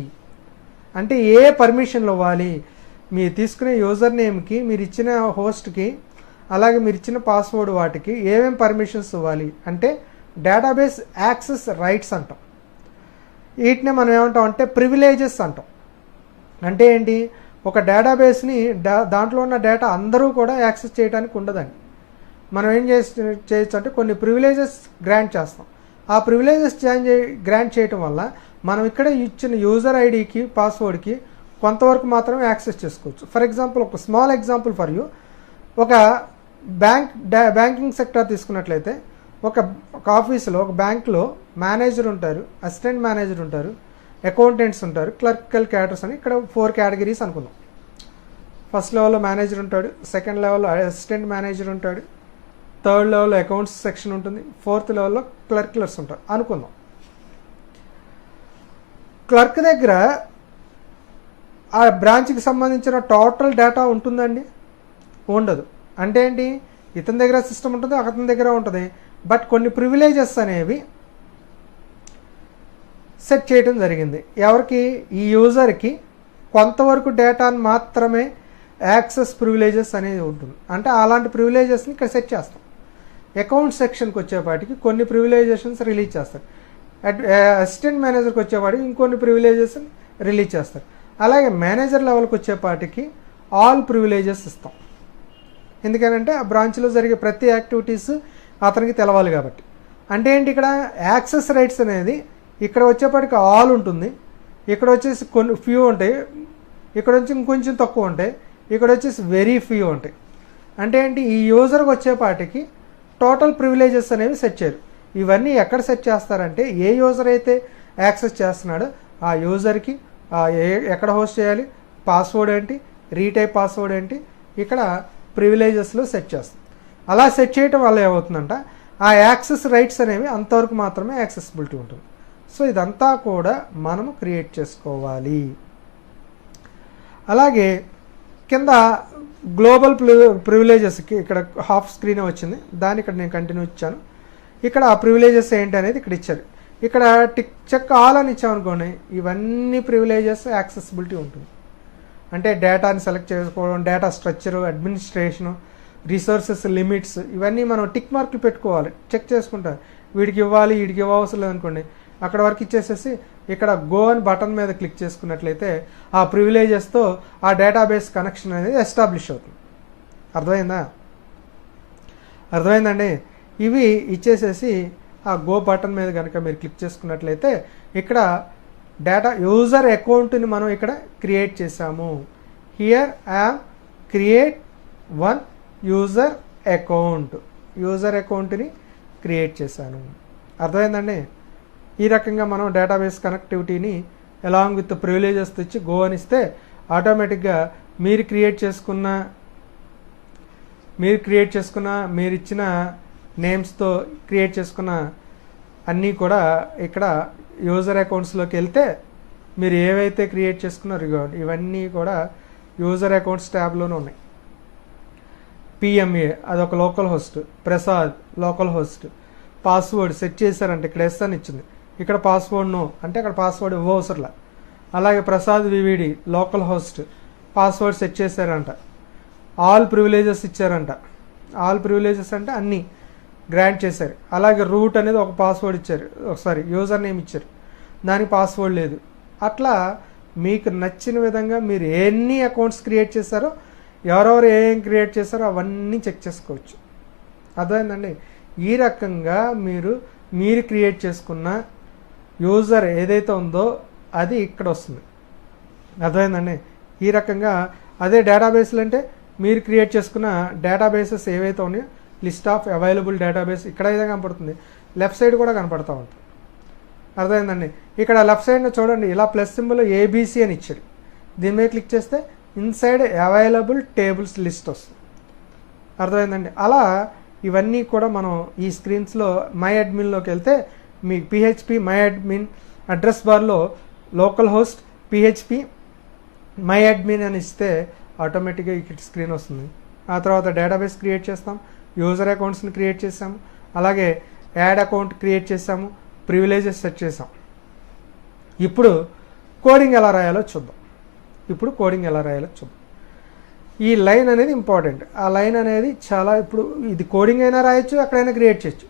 అంటే ఏ పర్మిషన్లు ఇవ్వాలి, మీరు తీసుకునే యూజర్ నేమ్కి, మీరు ఇచ్చిన హోస్ట్కి, అలాగే మీరు ఇచ్చిన పాస్వర్డ్ వాటికి ఏమేమి పర్మిషన్స్ ఇవ్వాలి అంటే డేటాబేస్ యాక్సెస్ రైట్స్ అంటాం. వీటిని మనం ఏమంటాం అంటే ప్రివిలేజెస్ అంటాం. అంటే ఏంటి, ఒక డేటాబేస్ని దాంట్లో ఉన్న డేటా అందరూ కూడా యాక్సెస్ చేయడానికి ఉండదండి. మనం ఏం చేయొచ్చు అంటే కొన్ని ప్రివిలేజెస్ గ్రాంట్ చేస్తాం. ఆ ప్రివిలేజెస్ గ్రాంట్ చేయటం వల్ల మనం ఇక్కడ ఇచ్చిన యూజర్ ఐడికి, పాస్వర్డ్కి కొంతవరకు మాత్రమే యాక్సెస్ చేసుకోవచ్చు. ఫర్ ఎగ్జాంపుల్, ఒక స్మాల్ ఎగ్జాంపుల్ ఫర్ యూ, ఒక బ్యాంకింగ్ సెక్టర్ తీసుకున్నట్లయితే ఒక ఆఫీసులో, ఒక బ్యాంక్లో మేనేజర్ ఉంటారు, అసిస్టెంట్ మేనేజర్ ఉంటారు, అకౌంటెంట్స్ ఉంటారు, క్లర్కల్ క్యాడర్స్ అని ఇక్కడ 4 కేటగిరీస్ అనుకుందాం. ఫస్ట్ లెవెల్లో మేనేజర్ ఉంటాడు, సెకండ్ లెవెల్లో అసిస్టెంట్ మేనేజర్ ఉంటాడు, థర్డ్ లెవెల్లో అకౌంట్స్ సెక్షన్ ఉంటుంది, ఫోర్త్ లెవెల్లో క్లర్క్లర్స్ ఉంటారు అనుకుందాం. క్లర్క్ దగ్గర ఆ బ్రాంచ్కి సంబంధించిన టోటల్ డేటా ఉంటుందండి? ఉండదు. అంటే ఏంటి, ఇతని దగ్గర సిస్టమ్ ఉంటుంది, అతని దగ్గర ఉంటుంది, బట్ కొన్ని ప్రివిలేజెస్ అనేవి సెట్ చేయడం జరిగింది. ఎవరికి, ఈ యూజర్కి కొంతవరకు డేటాను మాత్రమే యాక్సెస్ ప్రివిలేజెస్ అనేది ఉంటుంది. అంటే అలాంటి ప్రివిలేజెస్ని ఇక్కడ సెట్ చేస్తాం. అకౌంట్ సెక్షన్కి వచ్చేపాటికి కొన్ని ప్రివిలేజెషన్స్ రిలీజ్ చేస్తారు. అసిస్టెంట్ మేనేజర్కి వచ్చేపాటికి ఇంకొన్ని ప్రివిలేజెస్ రిలీజ్ చేస్తారు. అలాగే మేనేజర్ లెవెల్కి వచ్చేపాటికి ఆల్ ప్రివిలేజెస్ ఇస్తాం. ఎందుకనంటే ఆ బ్రాంచ్లో జరిగే ప్రతి యాక్టివిటీస్ అతనికి తెలవాలి కాబట్టి. అంటే ఏంటి, ఇక్కడ యాక్సెస్ రైట్స్ అనేది ఇక్కడ వచ్చేపాటికి ఆల్ ఉంటుంది, ఇక్కడ వచ్చేసి కొన్ని ఫ్యూ ఉంటాయి, ఇక్కడ వచ్చి ఇంకొంచెం తక్కువ ఉంటాయి, ఇక్కడ వచ్చేసి వెరీ ఫ్యూ ఉంటాయి. అంటే ఏంటి, ఈ యూజర్కి వచ్చేపాటికి టోటల్ ప్రివిలేజెస్ అనేవి సెట్ చేయరు. ఇవన్నీ ఎక్కడ సెట్ చేస్తారంటే ఏ యూజర్ అయితే యాక్సెస్ చేస్తున్నాడో ఆ యూజర్కి ఎక్కడ హోస్ట్ చేయాలి, పాస్వర్డ్ ఏంటి, రీటైప్ పాస్వర్డ్ ఏంటి, ఇక్కడ ప్రివిలేజెస్లో సెట్ చేస్తాం. అలా సెట్ చేయటం వల్ల ఏమవుతుందంట, ఆ యాక్సెస్ రైట్స్ అనేవి అంతవరకు మాత్రమే యాక్సెసిబిలిటీ ఉంటుంది. సో ఇదంతా కూడా మనము క్రియేట్ చేసుకోవాలి. అలాగే కింద గ్లోబల్ ప్రివిలేజెస్కి ఇక్కడ హాఫ్ స్క్రీన్ వచ్చింది, దాన్ని ఇక్కడ నేను కంటిన్యూ ఇచ్చాను. ఇక్కడ ఆ ప్రివిలేజెస్ ఏంటి అనేది ఇక్కడ ఇచ్చారు. ఇక్కడ టిక్ చెక్ ఆల్ అని ఇచ్చామనుకోండి, ఇవన్నీ ప్రివిలేజెస్ యాక్సెసిబిలిటీ ఉంటుంది. అంటే డేటాని సెలెక్ట్ చేసుకోవడం, data structure, administration, resources limits, ఇవన్నీ మనం టిక్ మార్కులు పెట్టుకోవాలి, చెక్ చేసుకుంటాం. వీడికి ఇవ్వాలి, వీడికి ఇవ్వవసరం లేదనుకోండి, అక్కడ వరకు ఇచ్చేసేసి ఇక్కడ గో అని బటన్ మీద క్లిక్ చేసుకున్నట్లయితే ఆ ప్రివిలేజెస్తో ఆ డేటాబేస్ కనెక్షన్ అనేది ఎస్టాబ్లిష్ అవుతుంది. అర్థమైందండి? ఇవి ఇచ్చేసేసి ఆ గో బటన్ మీద కనుక మీరు క్లిక్ చేసుకున్నట్లయితే ఇక్కడ డేటా యూజర్ అకౌంట్ని మనం ఇక్కడ క్రియేట్ చేసాము. Here I'm create one user అకౌంట్ని క్రియేట్ చేశాను. అర్థమైందండి? ఈ రకంగా మనం డేటాబేస్ కనెక్టివిటీని అలాంగ్ విత్ ప్రివిలేజెస్ తెచ్చి గో అని ఇస్తే ఆటోమేటిక్గా మీరు క్రియేట్ చేసుకున్న మీరు ఇచ్చిన నేమ్స్తో క్రియేట్ చేసుకున్న అన్నీ కూడా ఇక్కడ యూజర్ అకౌంట్స్లోకి వెళ్తే మీరు ఏవైతే క్రియేట్ చేసుకున్నారో ఇవన్నీ కూడా యూజర్ అకౌంట్స్ ట్యాబ్లోనే ఉన్నాయి. పిఎంఏ అదొక local host, Prasad local host, password set చేశారంటే ఇక్కడ ఎస్ అని ఇచ్చింది, ఇక్కడ పాస్వర్డ్ నో అంటే అక్కడ పాస్వర్డ్ ఇవ్వవసరంలా. అలాగే Prasad VVD local host, password set చేశారంట, ఆల్ ప్రివిలేజెస్ ఇచ్చారంట, ఆల్ ప్రివిలేజెస్ అంటే అన్నీ గ్రాంట్ చేశారు. అలాగే రూట్ అనేది ఒక పాస్వర్డ్ ఇచ్చారు, ఒకసారి యూజర్ నేమ్ ఇచ్చారు, దానికి పాస్వర్డ్ లేదు. అట్లా మీకు నచ్చిన విధంగా మీరు ఎన్ని అకౌంట్స్ క్రియేట్ చేశారో, ఎవరెవరు ఏం క్రియేట్ చేశారో అవన్నీ చెక్ చేసుకోవచ్చు. అర్థమైందండి? ఈ రకంగా మీరు క్రియేట్ చేసుకున్న యూజర్ ఏదైతే ఉందో అది ఇక్కడ వస్తుంది. అర్థమైందండి? ఈ రకంగా అదే డేటాబేస్లు అంటే మీరు క్రియేట్ చేసుకున్న డేటాబేసెస్ ఏవైతే ఉన్నాయో లిస్ట్ ఆఫ్ అవైలబుల్ డేటాబేస్ ఇక్కడ అయితే కనపడుతుంది, లెఫ్ట్ సైడ్ కూడా కనపడుతూ ఉంటుంది. అర్థమైందండి? ఇక్కడ లెఫ్ట్ సైడ్లో చూడండి, ఇలా ప్లస్ సింబల్ ఏబీసీ అని ఇచ్చాడు, దీని మీద క్లిక్ చేస్తే ఇన్సైడ్ అవైలబుల్ టేబుల్స్ లిస్ట్ వస్తుంది. అర్థమైందండి? అలా ఇవన్నీ కూడా మనం ఈ స్క్రీన్స్లో మై అడ్మిన్లోకి వెళ్తే మీకు పిహెచ్పి మై అడ్మిన్ అడ్రస్ బార్లో local host PHP my admin అని ఇస్తే ఆటోమేటిక్గా ఇక్కడ స్క్రీన్ వస్తుంది. ఆ తర్వాత డేటాబేస్ క్రియేట్ చేస్తాం, యూజర్ అకౌంట్స్ని క్రియేట్ చేసాము, అలాగే యాడ్ అకౌంట్ క్రియేట్ చేసాము, ప్రివిలేజెస్ సెట్ చేసాం. ఇప్పుడు కోడింగ్ ఎలా రాయాలో చూద్దాం. ఈ లైన్ అనేది ఇంపార్టెంట్. ఆ లైన్ అనేది చాలా, ఇప్పుడు ఇది కోడింగ్ అయినా రాయొచ్చు, ఎక్కడైనా క్రియేట్ చేయొచ్చు.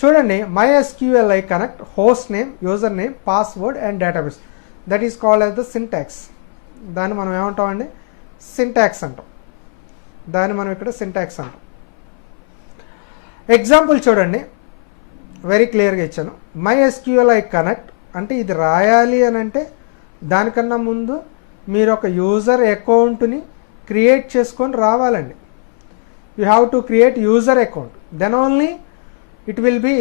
చూడండి, MySQLi connect host name, user name, password and database. That is called as the syntax. దాన్ని మనం ఏమంటామండి? సింటాక్స్ అంటాం. ఎగ్జాంపుల్ చూడండి, వెరీ క్లియర్గా ఇచ్చాను. MySQLi కనెక్ట్ అంటే ఇది రాయాలి అని అంటే దానికన్నా ముందు మీరు ఒక యూజర్ అకౌంట్ని క్రియేట్ చేసుకొని రావాలండి. You have to create user account, then only it will be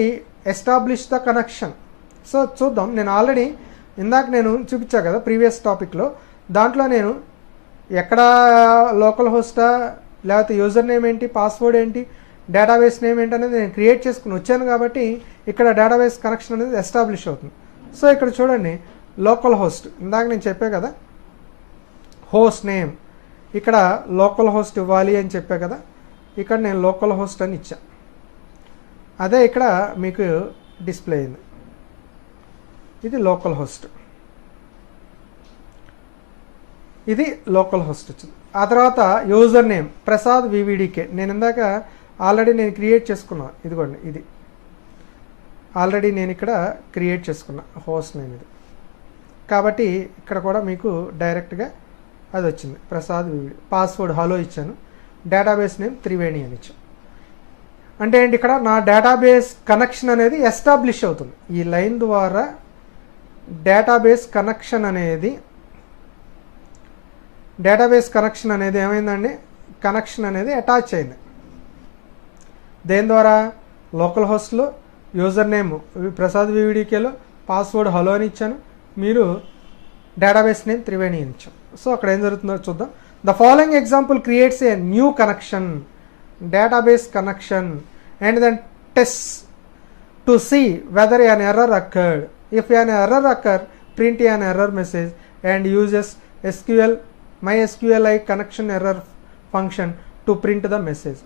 establish the connection. So చూద్దాం. నేను ఆల్రెడీ ఇందాక నేను చూపించా కదా ప్రీవియస్ టాపిక్లో, దాంట్లో నేను ఎక్కడ లోకల్ హోస్టా లేకపోతే యూజర్ నేమ్ ఏంటి, పాస్వర్డ్ ఏంటి, డేటాబేస్ నేమ్ ఏంటి అనేది నేను క్రియేట్ చేసుకుని వచ్చాను కాబట్టి ఇక్కడ డేటాబేస్ కనెక్షన్ అనేది ఎస్టాబ్లిష్ అవుతుంది. సో ఇక్కడ చూడండి, లోకల్ హోస్ట్ ఇందాక నేను చెప్పా కదా, హోస్ట్ నేమ్ ఇక్కడ లోకల్ హోస్ట్ ఇవ్వాలి అని చెప్పా కదా, ఇక్కడ నేను లోకల్ హోస్ట్ అని ఇచ్చా. అదే ఇక్కడ మీకు డిస్ప్లే అయింది, ఇది లోకల్ హోస్ట్, ఇది లోకల్ హోస్ట్ వచ్చింది. ఆ తర్వాత యూజర్ నేమ్ ప్రసాద్ వివిడికే. నేను ఇందాక ఆల్రెడీ నేను క్రియేట్ చేసుకున్నాను, ఇదిగోండి ఇది ఆల్రెడీ నేను ఇక్కడ క్రియేట్ చేసుకున్నా హోస్ట్ నేమ్ ఇది. కాబట్టి ఇక్కడ కూడా మీకు డైరెక్ట్గా అది వచ్చింది, ప్రసాద్ వివిడి. పాస్వర్డ్ హలో ఇచ్చాను, డేటాబేస్ నేమ్ త్రివేణి అని ఇచ్చాను. అంటే ఏంటి, ఇక్కడ నా డేటాబేస్ కనెక్షన్ అనేది ఎస్టాబ్లిష్ అవుతుంది. ఈ లైన్ ద్వారా డేటాబేస్ కనెక్షన్ అనేది ఏమైందండి, కనెక్షన్ అనేది అటాచ్ అయింది. దేని ద్వారా? లోకల్ హోస్ట్లో యూజర్ నేమ్ ప్రసాద్ వివిడికేలో పాస్వర్డ్ హలో అని ఇచ్చాను, మీరు డేటాబేస్ నేమ్ త్రివేణి అని ఇచ్చాం. సో అక్కడ ఏం జరుగుతుందో చూద్దాం. The following example creates a new connection, database connection, and then tests to see whether an error occurred. If an error occurs, print an error message and uses MySQLi connection error function to print the message.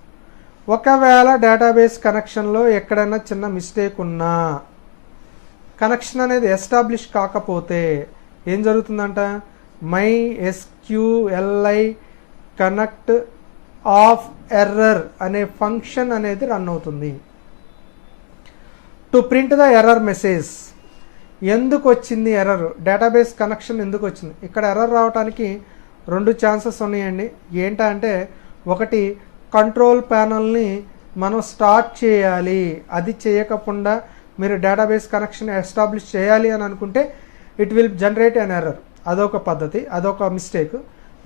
ఒకవేళ database కనెక్షన్లో ఎక్కడైనా చిన్న mistake ఉన్నా, connection అనేది establish కాకపోతే ఏం జరుగుతుందంట, MySQLi connect of error అనే ఫంక్షన్ అనేది రన్ అవుతుంది to print the error message. ఎందుకు వచ్చింది ఎర్రర్, డేటాబేస్ కనెక్షన్ ఎందుకు వచ్చింది? ఇక్కడ ఎర్రర్ రావడానికి 2 ఛాన్సెస్ ఉన్నాయండి. ఏంటంటే, ఒకటి కంట్రోల్ ప్యానల్ని మనం స్టార్ట్ చేయాలి, అది చేయకుండా మీరు డేటాబేస్ కనెక్షన్ ఎస్టాబ్లిష్ చేయాలి అని అనుకుంటే it will generate an error, అదొక పద్ధతి, అదొక మిస్టేక్.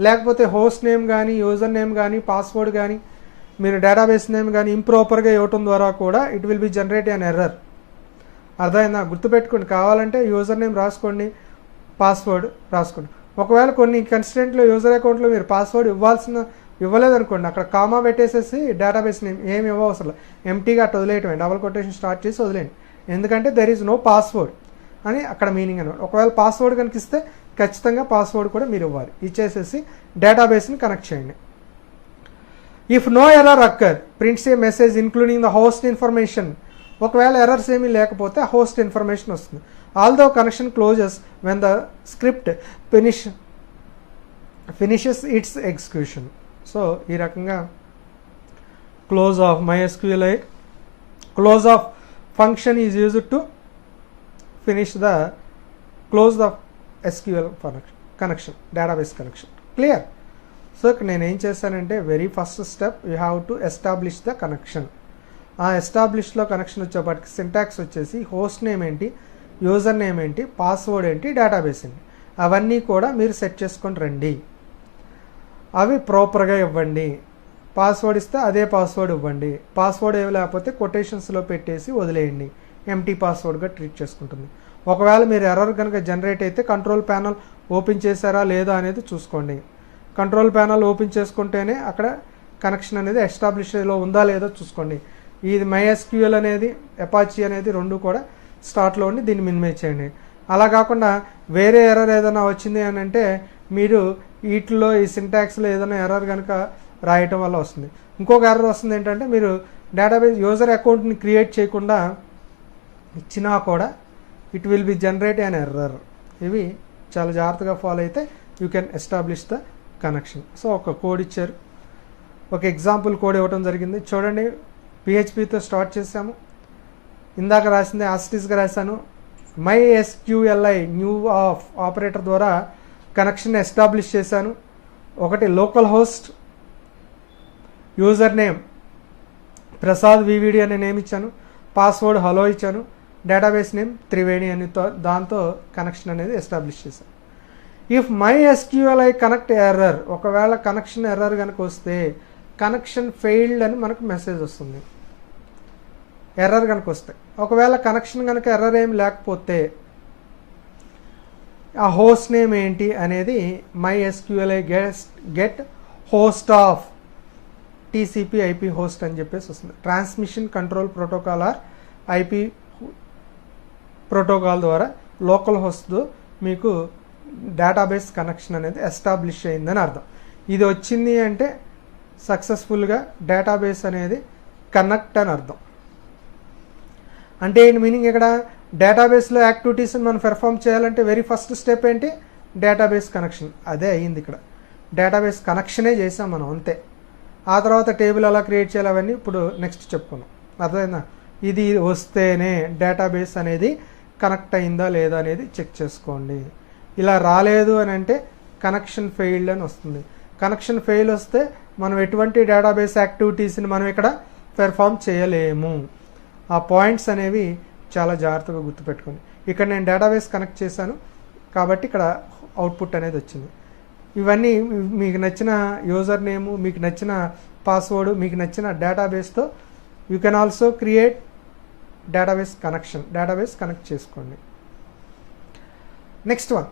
లేకపోతే హోస్ట్ నేమ్ కానీ, యూజర్ నేమ్ కానీ, పాస్వర్డ్ కానీ, మీరు డేటాబేస్ నేమ్ కానీ ఇంప్రాపర్గా ఇవ్వటం ద్వారా కూడా it will be generate an error. అర్థమైందా? గుర్తుపెట్టుకోండి. కావాలంటే యూజర్ నేమ్ రాసుకోండి, పాస్వర్డ్ రాసుకోండి. ఒకవేళ కొన్ని కన్స్టెంట్లో యూజర్ అకౌంట్లో మీరు పాస్వర్డ్ ఇవ్వలేదనుకోండి, అక్కడ కామా పెట్టేసేసి డేటాబేస్ నేమ్ ఏమి ఇవ్వవసరం, ఎంటీగా అట్లా వదిలేయటమే, డబుల్ కొటేషన్ స్టార్ట్ చేసి వదిలేయండి. ఎందుకంటే దెర్ ఈజ్ నో పాస్వర్డ్ అని అక్కడ మీనింగ్ అనమాట. ఒకవేళ పాస్వర్డ్ కనుక ఇస్తే ఖచ్చితంగా పాస్వర్డ్ కూడా మీరు ఇవ్వాలి. ఇచ్చేసేసి డేటాబేస్ని కనెక్ట్ చేయండి. If no error occur, prints a message including the host information. ఒకవేళ ఎర్రర్స్ ఏమీ లేకపోతే హోస్ట్ ఇన్ఫర్మేషన్ వస్తుంది. Although connection closes when the script finishes its execution. So ఈ రకంగా close of MySQLi, close of function is used to finish the close the SQL connection, database connection. Clear? So ఇక్కడ నేను ఏం చేశానంటే, very first step you have to establish the connection. ఆ ఎస్టాబ్లిష్లో connection వచ్చేప్పటికి syntax వచ్చేసి host name ఏంటి, user name ఏంటి, password ఏంటి, డేటాబేస్ ఏంటి, అవన్నీ కూడా మీరు సెట్ చేసుకొని రండి. అవి ప్రాపర్గా ఇవ్వండి. పాస్వర్డ్ ఇస్తే అదే పాస్వర్డ్ ఇవ్వండి. పాస్వర్డ్ ఏమి లేకపోతే కొటేషన్స్లో పెట్టేసి వదిలేయండి, ఎంటీ పాస్వర్డ్గా ట్రీట్ చేసుకుంటుంది. ఒకవేళ మీరు ఎర్రర్ కనుక జనరేట్ అయితే కంట్రోల్ ప్యానల్ ఓపెన్ చేశారా లేదా అనేది చూసుకోండి. కంట్రోల్ ప్యానల్ ఓపెన్ చేసుకుంటేనే అక్కడ కనెక్షన్ అనేది ఎస్టాబ్లిష్లో ఉందా లేదో చూసుకోండి. ఇది MySQL అనేది, అపాచీ అనేది 2 కూడా స్టార్ట్లో ఉండి దీన్ని మినిమైజ్ చేయండి. అలా కాకుండా వేరే ఎర్రర్ ఏదైనా వచ్చింది అని అంటే మీరు వీటిలో ఈ సింటాక్స్లో ఏదైనా ఎర్రర్ కనుక రాయటం వల్ల వస్తుంది. ఇంకొక ఎర్రర్ వస్తుంది ఏంటంటే మీరు డేటాబేస్ యూజర్ అకౌంట్ని క్రియేట్ చేయకుండా ఇచ్చినా కూడా it will be generate an error. ఇవి చాలా జాగ్రత్తగా ఫాలో అయితే you can establish the connection. So ఒక కోడ్ ఇచ్చారు, ఒక ఎగ్జాంపుల్ కోడ్ ఇవ్వడం జరిగింది. చూడండి, పిహెచ్పితో స్టార్ట్ చేసాము. ఇందాక రాసింది యాస్టీస్గా రాశాను. MySQLi న్యూ ఆపరేటర్ ద్వారా కనెక్షన్ ఎస్టాబ్లిష్ చేశాను. ఒకటి local host, user name Prasad VVD అనే నేమ్ ఇచ్చాను, పాస్వర్డ్ హలో ఇచ్చాను, డేటాబేస్ నేమ్ త్రివేణి అని దాంతో కనెక్షన్ అనేది ఎస్టాబ్లిష్ చేశాను. ఇఫ్ MySQLi కనెక్ట్ ఎర్రర్, ఒకవేళ కనెక్షన్ ఎర్రర్ కనుక వస్తే కనెక్షన్ ఫెయిల్డ్ అని మనకు మెసేజ్ వస్తుంది. ఎర్రర్ కనుక వస్తే, ఒకవేళ కనెక్షన్ కనుక ఎర్రర్ ఏం లేకపోతే ఆ హోస్ట్ నేమ్ ఏంటి అనేది MySQLi get host of TCP IP host అని చెప్పేసి వస్తుంది. Transmission control protocol or IP protocol ద్వారా లోకల్ హోస్ట్తో మీకు డేటాబేస్ కనెక్షన్ అనేది ఎస్టాబ్లిష్ అయిందని అర్థం. ఇది వచ్చింది అంటే సక్సెస్ఫుల్గా డేటాబేస్ అనేది కనెక్ట్ అని అర్థం. అంటే ఏంటి మీనింగ్? ఇక్కడ డేటాబేస్లో యాక్టివిటీస్ని మనం పెర్ఫామ్ చేయాలంటే వెరీ ఫస్ట్ స్టెప్ ఏంటి? Database connection. అదే అయ్యింది ఇక్కడ. డేటాబేస్ కనెక్షనే చేసాం మనం, అంతే. ఆ తర్వాత టేబుల్ ఎలా క్రియేట్ చేయాలి అవన్నీ ఇప్పుడు నెక్స్ట్ చెప్పుకున్నాం. అర్థమైందా? ఇది వస్తేనే డేటాబేస్ అనేది కనెక్ట్ అయిందా లేదా అనేది చెక్ చేసుకోండి. ఇలా రాలేదు అని అంటే కనెక్షన్ ఫెయిల్డ్ అని వస్తుంది. కనెక్షన్ ఫెయిల్ వస్తే మనం ఎటువంటి డేటాబేస్ యాక్టివిటీస్ని మనం ఇక్కడ పెర్ఫామ్ చేయలేము. ఆ పాయింట్స్ అనేవి చాలా జాగ్రత్తగా గుర్తుపెట్టుకోండి. ఇక్కడ నేను డేటాబేస్ కనెక్ట్ చేశాను కాబట్టి ఇక్కడ అవుట్పుట్ అనేది వచ్చింది. ఇవన్నీ మీకు నచ్చిన యూజర్ నేము, మీకు నచ్చిన పాస్వర్డ్, మీకు నచ్చిన డేటాబేస్తో you can also create database connection. Database connect చేసుకోండి. నెక్స్ట్ వన్,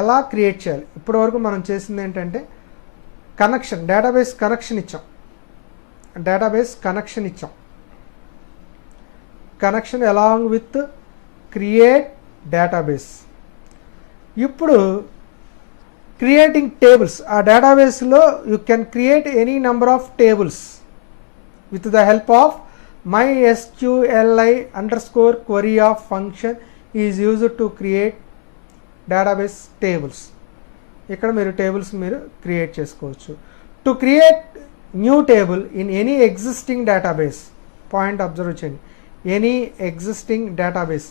ఎలా క్రియేట్ చేయాలి? ఇప్పటివరకు మనం చేసింది ఏంటంటే కనెక్షన్, డేటాబేస్ కనెక్షన్ ఇచ్చాం. Connection along with create database. ఇప్పుడు క్రియేటింగ్ టేబుల్స్, ఆ డేటాబేస్లో you can create any number of tables with the help of MySQLi_query of function is used to create database tables. ఇక్కడ మీరు టేబుల్స్ మీరు create చేసుకోవచ్చు. To create new table in any existing database, point observe చేయండి, any existing database.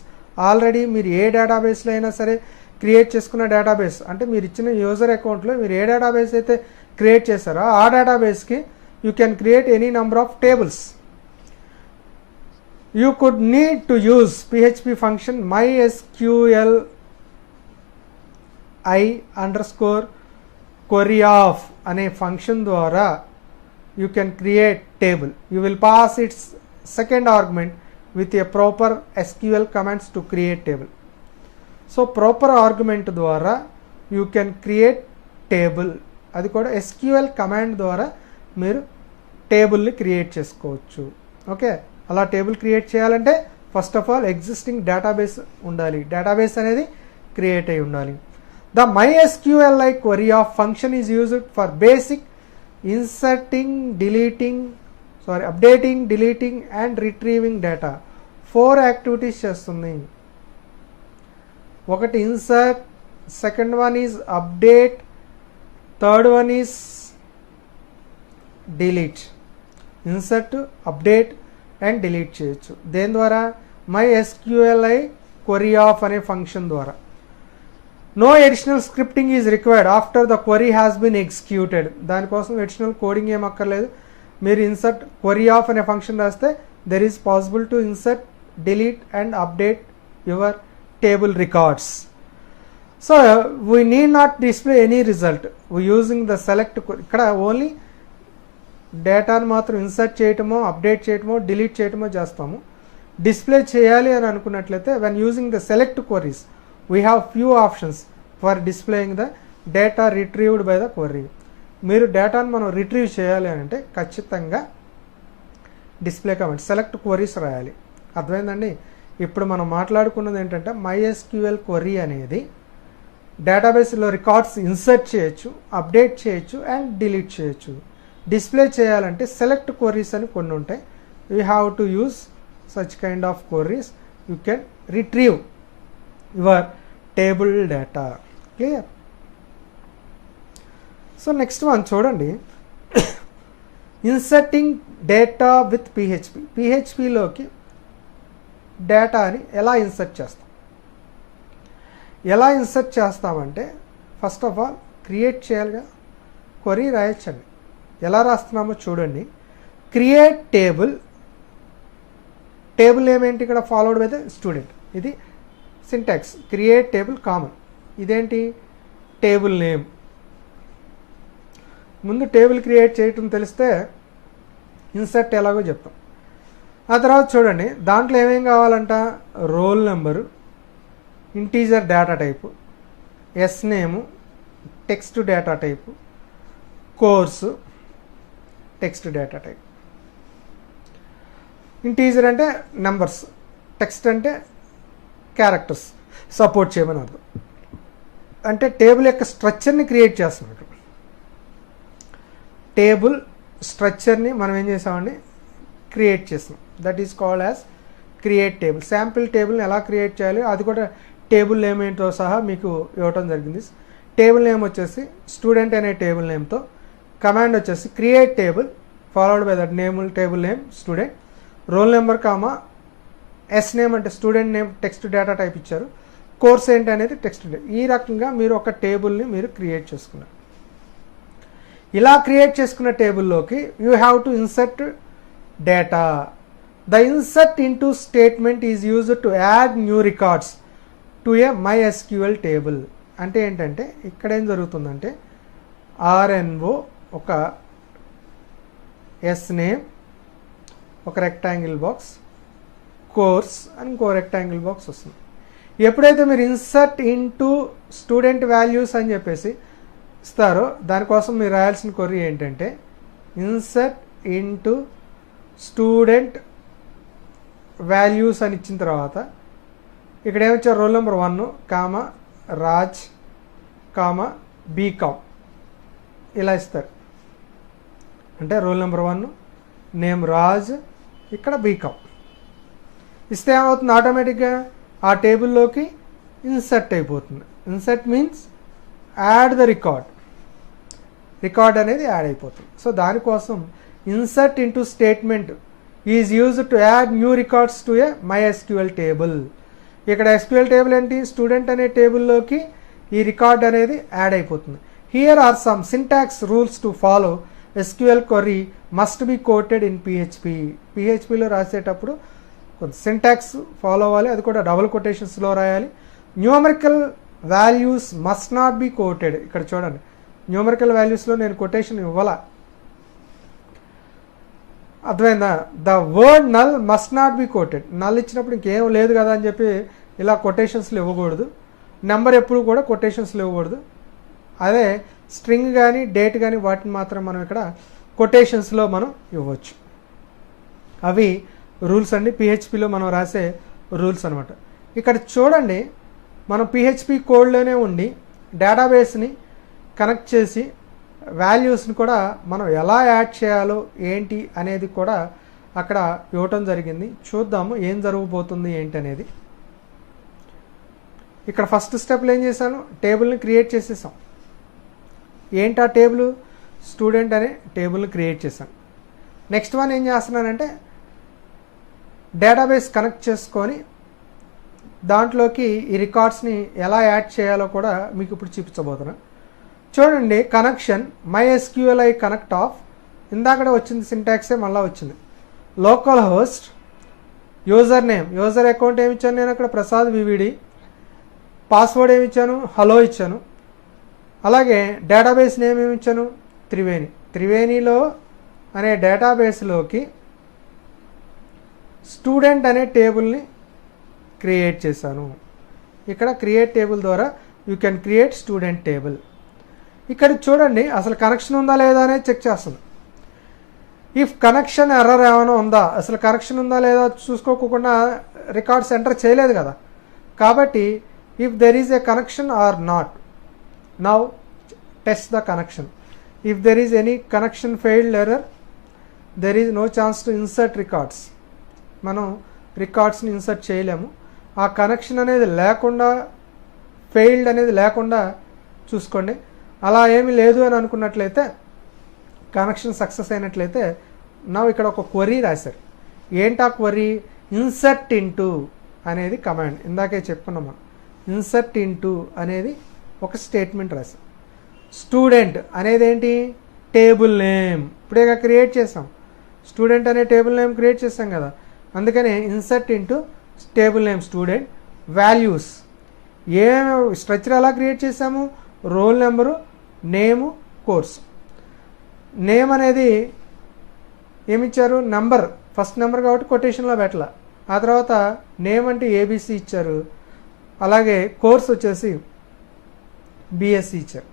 Already మీరు ఏ డేటాబేస్లో అయినా సరే create చేసుకున్న డేటాబేస్, అంటే మీరు ఇచ్చిన యూజర్ అకౌంట్లో మీరు ఏ డేటాబేస్ అయితే క్రియేట్ చేశారో ఆ డేటాబేస్కి you can create any number of tables. You could need to use PHP function MySQLi_query of అనే ఫంక్షన్ ద్వారా you can create table. You will pass its second argument with a proper SQL commands to create table. So proper argument ద్వారా you can create table. అది కూడా SQL command ద్వారా మీరు టేబుల్ని create చేసుకోవచ్చు. Okay, అలా table create చేయాలంటే first of all existing database ఉండాలి, database అనేది క్రియేట్ అయి ఉండాలి. The MySQLi_query of function is used for basic updating, deleting and retrieving data. 4 activities చేస్తుంది. ఒకటి insert, second one is update, third one is delete. Insert, update and delete చేయొచ్చు. దేని ద్వారా? MySQLi_query of అనే function ద్వారా. No additional scripting is required after the query has been executed. దానికోసం additional coding ఏం అక్కర్లేదు. మీరు ఇన్సర్ట్ query of అనే ఫంక్షన్ రాస్తే there is possible to insert, delete and update your table records. So we need not display any result. We using the select. ఇక్కడ only డేటాను మాత్రం insert చేయటమో, update చేయటమో, delete చేయటమో చేస్తాము. Display చేయాలి అని అనుకున్నట్లయితే when using the select queries we have few options for displaying the data retrieved by the query. మీరు డేటాను మనం రిట్రీవ్ చేయాలి అని అంటే ఖచ్చితంగా డిస్ప్లే కమాండ్ సెలెక్ట్ క్వరీస్ రాయాలి. అర్థమైందండి? ఇప్పుడు మనం మాట్లాడుకున్నది ఏంటంటే MySQL క్వరీ అనేది డేటాబేస్లో రికార్డ్స్ ఇన్సర్ట్ చేయొచ్చు, అప్డేట్ చేయొచ్చు అండ్ డిలీట్ చేయొచ్చు. డిస్ప్లే చేయాలంటే సెలెక్ట్ క్వరీస్ అని కొన్ని ఉంటాయి. You have to use such kind of queries. You can retrieve your table data. Clear? So next one చూడండి, ఇన్సర్టింగ్ డేటా విత్ పిహెచ్పి. పిహెచ్పిలోకి డేటాని ఎలా ఇన్సర్ట్ చేస్తాం? ఎలా ఇన్సర్ట్ చేస్తామంటే ఫస్ట్ ఆఫ్ ఆల్ క్రియేట్ చేయాలిగా, క్వరీ రాయొచ్చండి. ఎలా రాస్తున్నామో చూడండి. క్రియేట్ టేబుల్, టేబుల్ ఏమేంటి ఇక్కడ ఫాలోడ్ బై ద స్టూడెంట్. ఇది సింటాక్స్. Create table common. ఇదేంటి? Table name. ముందు టేబుల్ క్రియేట్ చేయటం తెలిస్తే ఇన్సర్ట్ ఎలాగో చెప్తాం. ఆ తర్వాత చూడండి, దాంట్లో ఏమేం కావాలంట? Roll number, integer data type, S name, text data type, course, text data type. Integer అంటే నెంబర్స్, టెక్స్ట్ అంటే క్యారెక్టర్స్ సపోర్ట్ చేయమని అర్థం. అంటే టేబుల్ యొక్క స్ట్రక్చర్ని క్రియేట్ చేస్తున్నట్టు. టేబుల్ స్ట్రక్చర్ని మనం ఏం చేసామండి? క్రియేట్ చేసాం. That is called as create table. Sample టేబుల్ని ఎలా క్రియేట్ చేయాలి అది కూడా టేబుల్ నేమ్ ఏంటో సహా మీకు ఇవ్వటం జరిగింది. టేబుల్ నేమ్ వచ్చేసి స్టూడెంట్ అనే టేబుల్ నేమ్తో, కమాండ్ వచ్చేసి create table followed by that name, table name student, roll number comma S name అంటే student name, text data type ఇచ్చారు, కోర్స్ ఏంటి అనేది టెక్స్ట్. ఈ రకంగా మీరు ఒక టేబుల్ని మీరు క్రియేట్ చేసుకున్నారు. ఇలా క్రియేట్ చేసుకున్న టేబుల్లోకి you have to insert data. The insert into statement is used to add new records to a MySQL table. అంటే ఏంటంటే ఇక్కడ ఏం జరుగుతుందంటే RNO ఒక ఎస్ నేమ్, ఒక రెక్టాంగిల్ బాక్స్, కోర్స్ అని ఇంకో రెక్టాంగిల్ బాక్స్ వస్తుంది. ఎప్పుడైతే మీరు ఇన్సర్ట్ ఇంటూ స్టూడెంట్ వాల్యూస్ అని చెప్పేసి ఇస్తారో దానికోసం మీరు రాయాల్సిన క్వరీ ఏంటంటే ఇన్సర్ట్ ఇంటూ స్టూడెంట్ వాల్యూస్ అని ఇచ్చిన తర్వాత ఇక్కడ ఏమొచ్చారు? Roll number 1 comma Raj comma BCom ఇలా ఇస్తారు. అంటే రోల్ నెంబర్ 1, నేమ్ రాజ్, ఇక్కడ బీకామ్ ఇస్తే ఏమవుతుంది? ఆటోమేటిక్గా ఆ టేబుల్లోకి ఇన్సర్ట్ అయిపోతుంది. Insert means add the record. Record అనేది యాడ్ అయిపోతుంది. సో దానికోసం insert into statement is used to add new records to a MySQL table. ఇక్కడ SQL టేబుల్ ఏంటి? స్టూడెంట్ అనే టేబుల్లోకి ఈ రికార్డ్ అనేది యాడ్ అయిపోతుంది. Here are some syntax rules to follow. SQL query must be quoted in PHP. PHPలో రాసేటప్పుడు కొంత సింటాక్స్ ఫాలో అవ్వాలి, అది కూడా డబుల్ కొటేషన్స్లో రాయాలి. Numerical values must not be quoted. ఇక్కడ చూడండి, న్యూమరికల్ వాల్యూస్లో నేను కొటేషన్ ఇవ్వాల. అర్థమైందా? The word null must not be quoted. Null ఇచ్చినప్పుడు ఇంకేం లేదు కదా అని చెప్పి ఇలా కొటేషన్స్లో ఇవ్వకూడదు. నెంబర్ ఎప్పుడు కూడా కొటేషన్స్లో ఇవ్వకూడదు. అదే స్ట్రింగ్ కానీ డేట్ కానీ వాటిని మాత్రం మనం ఇక్కడ కొటేషన్స్లో మనం ఇవ్వచ్చు. అవి రూల్స్ అండి, PHPలో మనం రాసే రూల్స్ అనమాట. ఇక్కడ చూడండి, మనం PHP కోడ్లోనే ఉండి డేటాబేస్ని కనెక్ట్ చేసి వాల్యూస్ని కూడా మనం ఎలా యాడ్ చేయాలో ఏంటి అనేది కూడా అక్కడ ఇవ్వటం జరిగింది. చూద్దాము ఏం జరగబోతుంది ఏంటి అనేది. ఇక్కడ ఫస్ట్ స్టెప్లో ఏం చేశాను? టేబుల్ని క్రియేట్ చేసేసాం. ఏంటి ఆ టేబుల్? స్టూడెంట్ అనే టేబుల్ని క్రియేట్ చేశాను. నెక్స్ట్ వన్ ఏం చేస్తున్నానంటే డేటాబేస్ కనెక్ట్ చేసుకొని దాంట్లోకి ఈ రికార్డ్స్ని ఎలా యాడ్ చేయాలో కూడా మీకు ఇప్పుడు చూపించబోతున్నా. చూడండి, కనెక్షన్ MySQLi కనెక్ట్ ఆఫ్. ఇందాకడే వచ్చింది సింటాక్సే మళ్ళీ వచ్చింది. Local host, user name, user account ఏమి ఇచ్చాను నేను అక్కడ? ప్రసాద్ VVD. పాస్వర్డ్ ఏమి ఇచ్చాను? హలో ఇచ్చాను. అలాగే డేటాబేస్ నేమ్ ఏమి ఇచ్చాను? త్రివేణి. త్రివేణిలో అనే డేటాబేస్లోకి స్టూడెంట్ అనే టేబుల్ని క్రియేట్ చేశాను. ఇక్కడ క్రియేట్ టేబుల్ ద్వారా you can create student table. ఇక్కడ చూడండి, అసలు కనెక్షన్ ఉందా లేదా అనేది చెక్ చేస్తుంది. ఇఫ్ కనెక్షన్ ఎర్రర్ ఏమైనా ఉందా, అసలు కనెక్షన్ ఉందా లేదా చూసుకోకుండా రికార్డ్స్ ఎంటర్ చేయలేదు కదా. కాబట్టి if there is a connection or not, Now test the connection. If there is any connection failed error, there is no chance to insert records. మనం రికార్డ్స్ని ఇన్సర్ట్ చేయలేము. ఆ కనెక్షన్ అనేది లేకుండా, ఫెయిల్డ్ అనేది లేకుండా చూసుకోండి. అలా ఏమీ లేదు అని అనుకున్నట్లయితే, కనెక్షన్ సక్సెస్ అయినట్లయితే, నా ఇక్కడ ఒక క్వరీ రాశారు. ఏంటి ఆ క్వరీ? ఇన్సర్ట్ ఇంటూ అనేది కమాండ్. ఇందాకే చెప్పుకున్నామా, ఇన్సర్ట్ ఇంటూ అనేది ఒక స్టేట్మెంట్ రాశాం. స్టూడెంట్ అనేది ఏంటి? Table name. ఇప్పుడేగా క్రియేట్ చేసాం, స్టూడెంట్ అనే టేబుల్ నేమ్ క్రియేట్ చేసాం కదా, అందుకనే insert into table name student. Values structure ఎలా క్రియేట్ చేసాము? Roll number, name, course. Name అనేది ఏమిచ్చారు? నెంబర్, ఫస్ట్ నెంబర్ కాబట్టి కొటేషన్లో పెట్టాల. ఆ తర్వాత నేమ్ అంటే ఏబిసి ఇచ్చారు. అలాగే కోర్స్ వచ్చేసి బిఎస్సి ఇచ్చారు.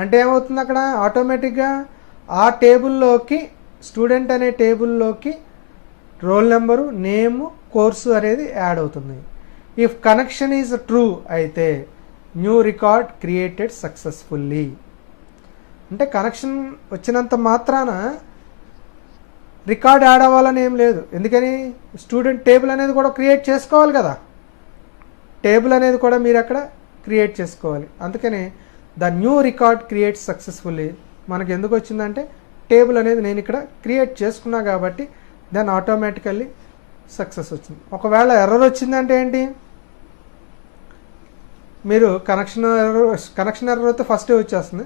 అంటే ఏమవుతుంది అక్కడ? ఆటోమేటిక్గా ఆ టేబుల్లోకి, స్టూడెంట్ అనే టేబుల్లోకి రోల్ నెంబరు, నేము, కోర్సు అనేది యాడ్ అవుతుంది. ఇఫ్ కనెక్షన్ ఈజ్ ట్రూ అయితే న్యూ రికార్డ్ క్రియేటెడ్ సక్సెస్ఫుల్లీ. అంటే కనెక్షన్ వచ్చినంత మాత్రాన రికార్డ్ యాడ్ అవ్వాలని ఏం లేదు. ఎందుకని? స్టూడెంట్ టేబుల్ అనేది కూడా క్రియేట్ చేసుకోవాలి కదా, టేబుల్ అనేది కూడా మీరు అక్కడ క్రియేట్ చేసుకోవాలి. అందుకని the new record create successfully మనకు ఎందుకు వచ్చిందంటే, టేబుల్ అనేది నేను ఇక్కడ క్రియేట్ చేసుకున్నా కాబట్టి దాన్ని ఆటోమేటికల్లీ సక్సెస్ వచ్చింది. ఒకవేళ ఎర్రర్ వచ్చిందంటే ఏంటి? మీరు కనెక్షన్ ఎర్రర్ అయితే ఫస్టే వచ్చేస్తుంది,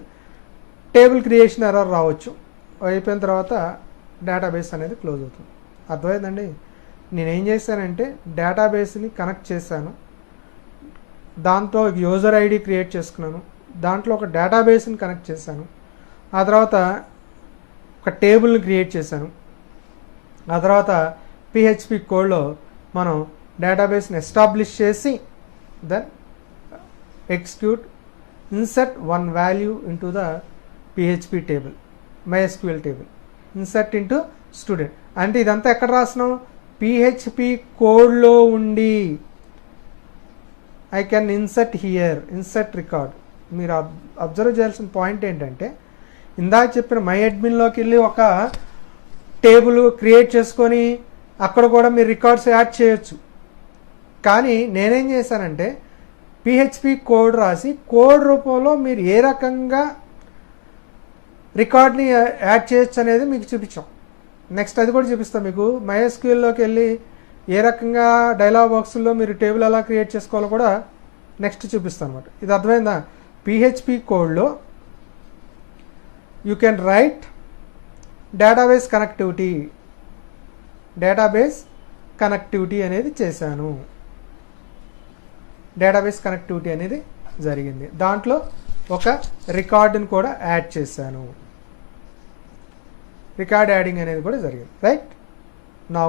టేబుల్ క్రియేషన్ ఎర్రర్ రావచ్చు. అయిపోయిన తర్వాత డేటాబేస్ అనేది క్లోజ్ అవుతుంది. అర్థమైందండి? నేనేం చేశానంటే డేటాబేస్ని కనెక్ట్ చేశాను, దాంతో యూజర్ ఐడి క్రియేట్ చేసుకున్నాను, దాంట్లో ఒక డేటాబేస్ని కనెక్ట్ చేశాను, ఆ తర్వాత ఒక టేబుల్ని క్రియేట్ చేశాను, ఆ తర్వాత పిహెచ్పి కోడ్లో మనం డేటాబేస్ని ఎస్టాబ్లిష్ చేసి then execute insert one value into the PHP table, MySQL table, insert into student. అంటే ఇదంతా ఎక్కడ రాసినాం? పిహెచ్పి కోడ్లో ఉండి I can insert here, insert record. మీరు అబ్జర్వ్ చేయాల్సిన పాయింట్ ఏంటంటే, ఇందాక చెప్పిన మై అడ్మిన్లోకి వెళ్ళి ఒక టేబుల్ క్రియేట్ చేసుకొని అక్కడ కూడా మీరు రికార్డ్స్ యాడ్ చేయొచ్చు. కానీ నేనేం చేశానంటే పిహెచ్పి కోడ్ రాసి కోడ్ రూపంలో మీరు ఏ రకంగా రికార్డ్ని యాడ్ చేయొచ్చు అనేది మీకు చూపించాం. నెక్స్ట్ అది కూడా చూపిస్తాం మీకు. MySQLలోకి వెళ్ళి ఏ రకంగా డైలాగ్ బాక్సుల్లో మీరు టేబుల్ ఎలా క్రియేట్ చేసుకోవాలో కూడా నెక్స్ట్ చూపిస్తాను అనమాట. ఇది అర్థమైందా? పిహెచ్పి కోడ్లో you can write database connectivity అనేది చేశాను. డేటాబేస్ కనెక్టివిటీ అనేది జరిగింది. దాంట్లో ఒక రికార్డుని కూడా యాడ్ చేశాను. రికార్డ్ యాడింగ్ అనేది కూడా జరిగింది. Right now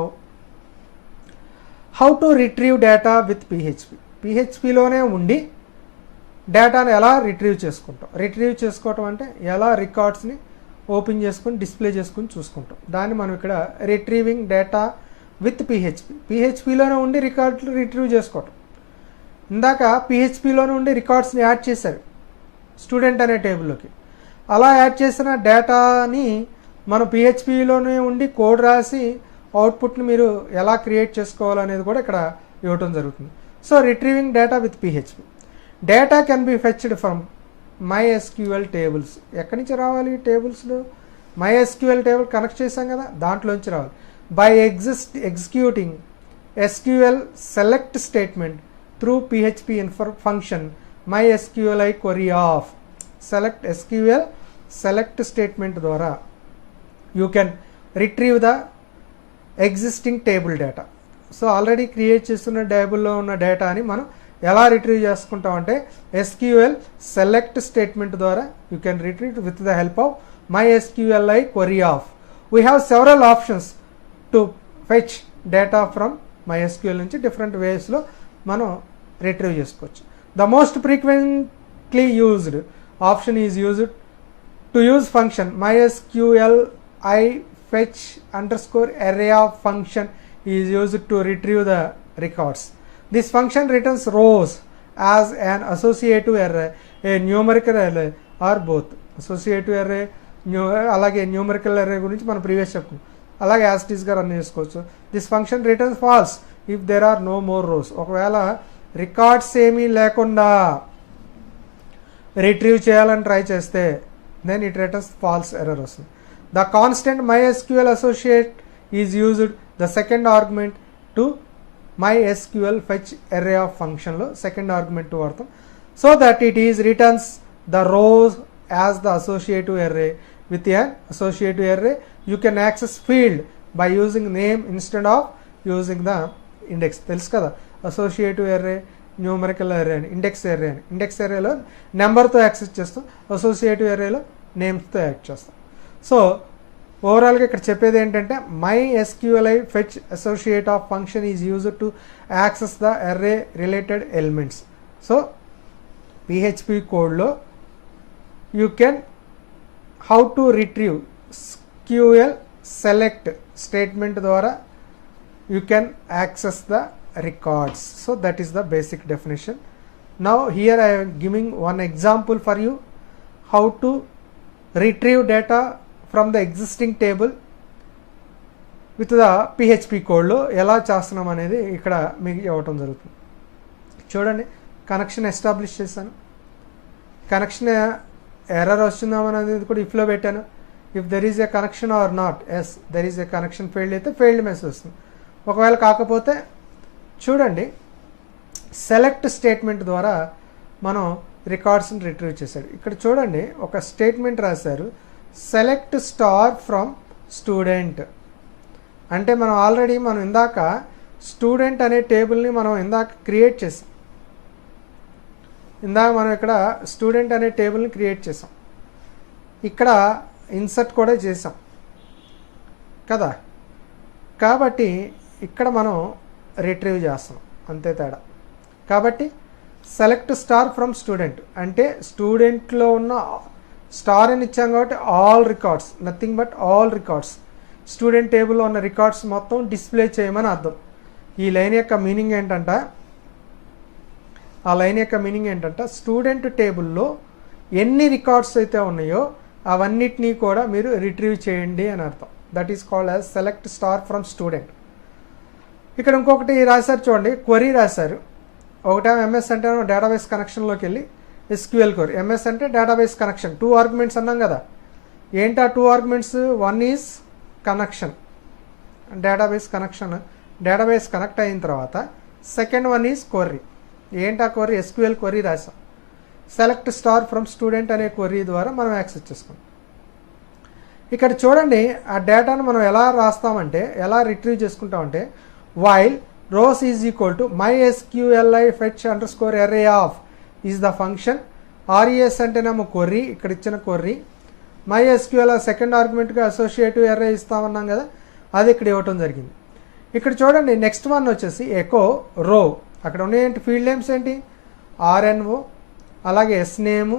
how to retrieve data with PHP. పిహెచ్పిలోనే ఉండి డేటాను ఎలా రిట్రీవ్ చేసుకుంటాం? రిట్రీవ్ చేసుకోవటం అంటే ఎలా రికార్డ్స్ని ఓపెన్ చేసుకుని డిస్ప్లే చేసుకుని చూసుకుంటాం. దాన్ని మనం ఇక్కడ రిట్రీవింగ్ డేటా విత్ పిహెచ్పిలోనే ఉండి రికార్డులు రిట్రీవ్ చేసుకోవటం. ఇందాక పిహెచ్పిలోనే ఉండి రికార్డ్స్ని యాడ్ చేశారు స్టూడెంట్ అనే టేబుల్లోకి. అలా యాడ్ చేసిన డేటాని మనం పిహెచ్పిలోనే ఉండి కోడ్ రాసి అవుట్పుట్ని మీరు ఎలా క్రియేట్ చేసుకోవాలనేది కూడా ఇక్కడ ఇవ్వటం జరుగుతుంది. So retrieving data with PHP. Data can be fetched from MySQL tables. ఎక్కడి నుంచి రావాలి టేబుల్స్లో? MySQL టేబుల్ కనెక్ట్ చేసాం కదా, దాంట్లోంచి రావాలి. By executing SQL select statement through PHP function MySQLi query of select SQL select statement ద్వారా you can retrieve the existing table data. So already create చేస్తున్న టేబుల్లో ఉన్న డేటాని మనం ఎలా రిట్రీవ్ చేసుకుంటామంటే SQL సెలెక్ట్ స్టేట్మెంట్ ద్వారా you can retrieve with the help of MySQLi query of. We have several options to fetch data from MySQL నుంచి different వేస్లో మనం రిట్రీవ్ చేసుకోవచ్చు. The most frequently used option is used to use function MySQLi fetch underscore array of function is used to retrieve the records. This function returns rows as an associative array. A numerical array or both. Associative array అలాగే numerical array గురించి మనం previous చెప్పుకున్నాం. అలాగే as it ఈస్గా run చేసుకోవచ్చు. This function returns false if there are no more rows. ఒకవేళ రికార్డ్స్ ఏమీ లేకుండా రిట్రీవ్ చేయాలని ట్రై చేస్తే then it returns false error వస్తుంది. The constant MySQL associate is used the second argument to MySQL fetch array of ఫంక్షన్లో second argument వాడతాం. So that it is returns the rose as the associative array. With an associative array you can access field by using name instead of using the index. తెలుసు కదా associative array, numerical array అని, index array అని. Index arrayలో నెంబర్తో access చేస్తాం, associative arrayలో నేమ్స్తో act చేస్తాం. So ఓవరాల్గా ఇక్కడ చెప్పేది ఏంటంటే MySQLi fetch associate of function is used to access the array related elements. So PHP కోడ్లో you can how to retrieve SQL select statement ద్వారా you can access the records. So that is the basic definition. Now here I am giving one example for you how to retrieve data from the existing table with the PHP code లో ఎలా చేస్తున్నాం అనేది ఇక్కడ మీకు ఇవ్వటం జరుగుతుంది. చూడండి, connection establish చేశాను, కనెక్షన్ ఎర్రర్ వస్తుందామనేది కూడా ఇఫ్లో పెట్టాను. If there is a connection or not, yes there is a connection failed అయితే ఫెయిల్డ్ మెసేజ్ వస్తుంది. ఒకవేళ కాకపోతే చూడండి, సెలెక్ట్ స్టేట్మెంట్ ద్వారా మనం రికార్డ్స్ని రిట్రీవ్ చేశాడు. ఇక్కడ చూడండి, ఒక స్టేట్మెంట్ రాశారు, సెలెక్ట్ స్టార్ ఫ్రమ్ స్టూడెంట్. అంటే మనం ఇందాక స్టూడెంట్ అనే టేబుల్ని మనం ఇందాక క్రియేట్ చేసాం. మనం ఇక్కడ స్టూడెంట్ అనే టేబుల్ని క్రియేట్ చేసాం, ఇక్కడ ఇన్సర్ట్ కూడా చేసాం కదా. కాబట్టి ఇక్కడ మనం రిట్రీవ్ చేస్తాం, అంతే తేడా. కాబట్టి సెలెక్ట్ స్టార్ ఫ్రమ్ స్టూడెంట్ అంటే స్టూడెంట్లో ఉన్న స్టార్ అని ఇచ్చాం కాబట్టి all records, nothing but all records, student టేబుల్లో ఉన్న రికార్డ్స్ మొత్తం డిస్ప్లే చేయమని అర్థం. ఈ లైన్ యొక్క మీనింగ్ ఏంటంటే, స్టూడెంట్ టేబుల్లో ఎన్ని రికార్డ్స్ అయితే ఉన్నాయో అవన్నిటినీ కూడా మీరు రిట్రీవ్ చేయండి అని అర్థం. That is called as select star from student. ఇక్కడ ఇంకొకటి రాశారు చూడండి, క్వరీ రాశారు. ఒకటేమో ఎంఎస్ అంటే డేటాబేస్ కనెక్షన్లోకి వెళ్ళి SQL క్వరీ. ఎంఎస్ అంటే డేటాబేస్ కనెక్షన్, 2 ఆర్గ్యుమెంట్స్ అన్నాం కదా. ఏంటి ఆ 2 arguments? One is connection, database connection, database connect అయిన తర్వాత సెకండ్ వన్ ఈజ్ క్వరీ. ఏంటి ఆ క్వరీ? SQL క్వరీ రాసాం. సెలెక్ట్ స్టార్ ఫ్రమ్ స్టూడెంట్ అనే క్వరీ ద్వారా మనం యాక్సెస్ చేసుకుంటాం. ఇక్కడ చూడండి, ఆ డేటాను మనం ఎలా రాస్తామంటే, ఎలా రిట్రీవ్ చేసుకుంటామంటే, while rows is equal to MySQLi fetch underscore array of is the function. RES అంటేనేమో క్వరీ, ఇక్కడ ఇచ్చిన క్వరీ. MySQL సెకండ్ ఆర్గ్యుమెంట్గా అసోసియేటివ్ array ఇస్తామన్నాం కదా, అది ఇక్కడ ఇవ్వటం జరిగింది. ఇక్కడ చూడండి, నెక్స్ట్ వన్ వచ్చేసి ఎకో రో. అక్కడ ఉన్నాయేంటి ఫీల్డ్ నేమ్స్ ఏంటి? RNO, అలాగే SNAME,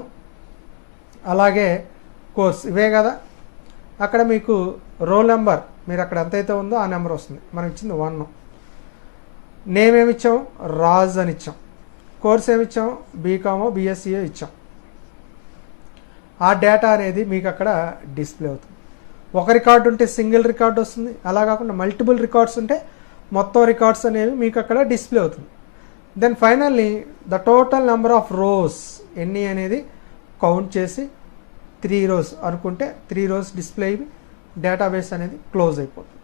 అలాగే కోర్స్, ఇవే కదా. అక్కడ మీకు రోల్ నెంబర్ మీరు అక్కడ ఎంతైతే ఉందో ఆ నెంబర్ వస్తుంది. మనం ఇచ్చింది 1. నేమ్ ఏమిచ్చాం? రాజ్ అని ఇచ్చాం. కోర్స్ ఏమిచ్చాం? బీకామో BSc ఇచ్చాం. ఆ డేటా అనేది మీకు అక్కడ డిస్ప్లే అవుతుంది. ఒక రికార్డు ఉంటే సింగిల్ రికార్డు వస్తుంది, అలా కాకుండా మల్టిపుల్ రికార్డ్స్ ఉంటే మొత్తం రికార్డ్స్ అనేవి మీకు అక్కడ డిస్ప్లే అవుతుంది. Then finally the total number of rows ఎన్ని అనేది కౌంట్ చేసి 3 rows అనుకుంటే 3 rows డిస్ప్లే అయ్యి డేటాబేస్ అనేది క్లోజ్ అయిపోతుంది.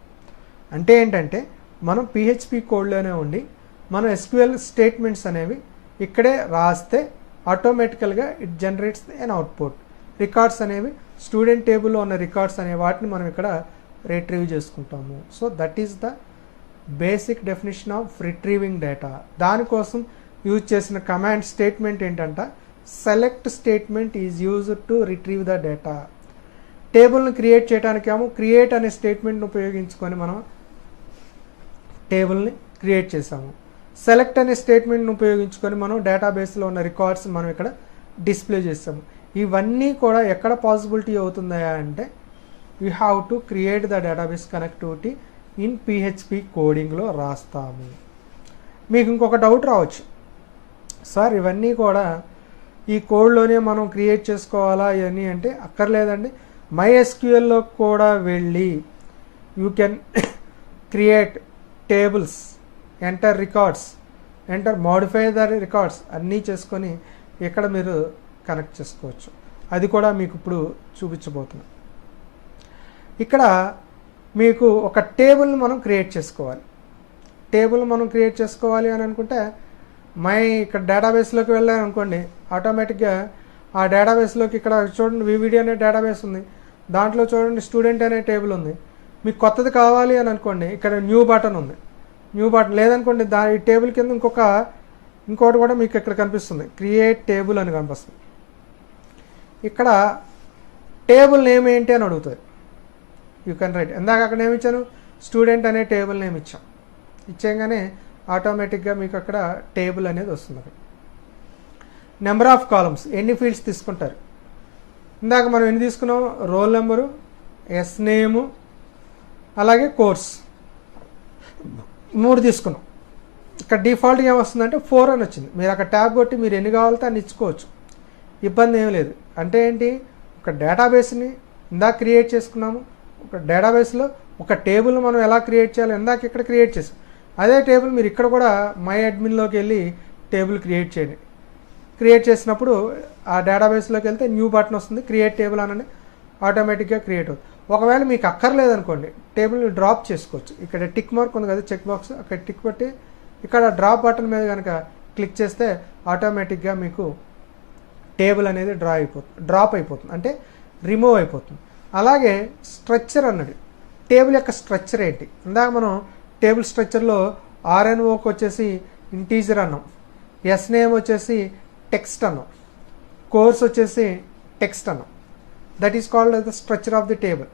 అంటే ఏంటంటే మనం PHP కోడ్లోనే ఉండి మనం SQL స్టేట్మెంట్స్ అనేవి ఇక్కడే రాస్తే ఆటోమేటికల్గా it generates an output. Records అనేవి స్టూడెంట్ టేబుల్లో ఉన్న రికార్డ్స్ అనే వాటిని మనం ఇక్కడ రిట్రీవ్ చేసుకుంటాము. So that is the basic definition of retrieving data. దానికోసం యూజ్ చేసిన కమాండ్ స్టేట్మెంట్ ఏంటంటే, select statement is used to retrieve the data. టేబుల్ని క్రియేట్ చేయడానికేమో క్రియేట్ అనే స్టేట్మెంట్ని ఉపయోగించుకొని మనం టేబుల్ని క్రియేట్ చేసాము. సెలెక్ట్ అనే స్టేట్మెంట్ని ఉపయోగించుకొని మనం డేటాబేస్లో ఉన్న రికార్డ్స్ మనం ఇక్కడ డిస్ప్లే చేసాము. ఇవన్నీ కూడా ఎక్కడ పాసిబిలిటీ అవుతుందా అంటే, you have to create the database connectivity in PHP కోడింగ్లో రాస్తాము. మీకు ఇంకొక డౌట్ రావచ్చు, సార్ ఇవన్నీ కూడా ఈ కోడ్లోనే మనం క్రియేట్ చేసుకోవాలా ఇవన్నీ అంటే అక్కర్లేదండి. MySQLలో కూడా వెళ్ళి you can create tables, enter records, modify the records అన్నీ చేసుకొని ఇక్కడ మీరు కనెక్ట్ చేసుకోవచ్చు. అది కూడా మీకు ఇప్పుడు చూపించబోతున్నాం. ఇక్కడ మీకు ఒక టేబుల్ని మనం క్రియేట్ చేసుకోవాలి. టేబుల్ మనం క్రియేట్ చేసుకోవాలి అని అనుకుంటే ఇక్కడ డేటాబేస్లోకి వెళ్ళాను అనుకోండి, ఆటోమేటిక్గా ఆ డేటాబేస్లోకి ఇక్కడ చూడండి VVD అనే డేటాబేస్ ఉంది, దాంట్లో చూడండి స్టూడెంట్ అనే టేబుల్ ఉంది. మీకు కొత్తది కావాలి అని అనుకోండి, ఇక్కడ న్యూ బటన్ ఉంది. న్యూ బటన్ లేదనుకోండి, ఈ టేబుల్ కింద ఇంకోటి కూడా మీకు ఇక్కడ కనిపిస్తుంది, క్రియేట్ టేబుల్ అని కనిపిస్తుంది. ఇక్కడ టేబుల్ నేమ్ ఏంటి అని అడుగుతుంది. You can write. ఇందాక అక్కడ ఏమి ఇచ్చాను, స్టూడెంట్ అనే టేబుల్ నేమ్ ఇచ్చేయగానే ఆటోమేటిక్గా మీకు అక్కడ టేబుల్ అనేది వస్తుంది. అక్కడ నెంబర్ ఆఫ్ కాలమ్స్, ఎన్ని ఫీల్డ్స్ తీసుకుంటారు. ఇందాక మనం ఎన్ని తీసుకున్నాం, రోల్ నెంబరు, ఎస్ నేము, అలాగే కోర్స్ 3 తీసుకున్నాం. ఇక్కడ డిఫాల్ట్గా ఏమొస్తుందంటే 4 అని వచ్చింది. మీరు అక్కడ ట్యాబ్ కొట్టి మీరు ఎన్ని కావాలితే అన్ని ఇచ్చుకోవచ్చు, ఇబ్బంది ఏం లేదు. అంటే ఏంటి, ఒక డేటాబేస్ని ఇందాక క్రియేట్ చేసుకున్నాము. ఒక డేటాబేస్లో ఒక టేబుల్ మనం ఎలా క్రియేట్ చేయాలి, ఇందాక ఇక్కడ క్రియేట్ చేసాం. అదే టేబుల్ మీరు ఇక్కడ కూడా MyAdminలోకి వెళ్ళి టేబుల్ క్రియేట్ చేయండి. క్రియేట్ చేసినప్పుడు ఆ డేటాబేస్లోకి వెళ్తే న్యూ బటన్ వస్తుంది, క్రియేట్ టేబుల్ అని ఆటోమేటిక్గా క్రియేట్ అవుతుంది. ఒకవేళ మీకు అక్కర్లేదనుకోండి, టేబుల్ని డ్రాప్ చేసుకోవచ్చు. ఇక్కడ టిక్ మార్క్ ఉంది కదా, చెక్ బాక్స్, అక్కడ టిక్ పెట్టి ఇక్కడ డ్రాప్ బటన్ మీద కనుక క్లిక్ చేస్తే ఆటోమేటిక్గా మీకు టేబుల్ అనేది డ్రాప్ అయిపోతుంది, అంటే రిమూవ్ అయిపోతుంది. అలాగే స్ట్రక్చర్ అన్నది, టేబుల్ యొక్క స్ట్రక్చర్ ఏంటి. ఇందాక మనం టేబుల్ స్ట్రక్చర్లో RNOకి వచ్చేసి ఇంటీజర్ అన్నాం, ఎస్ నేమ్ వచ్చేసి టెక్స్ట్ అన్నాం, కోర్స్ వచ్చేసి టెక్స్ట్ అన్నాం. That is called the structure of the table.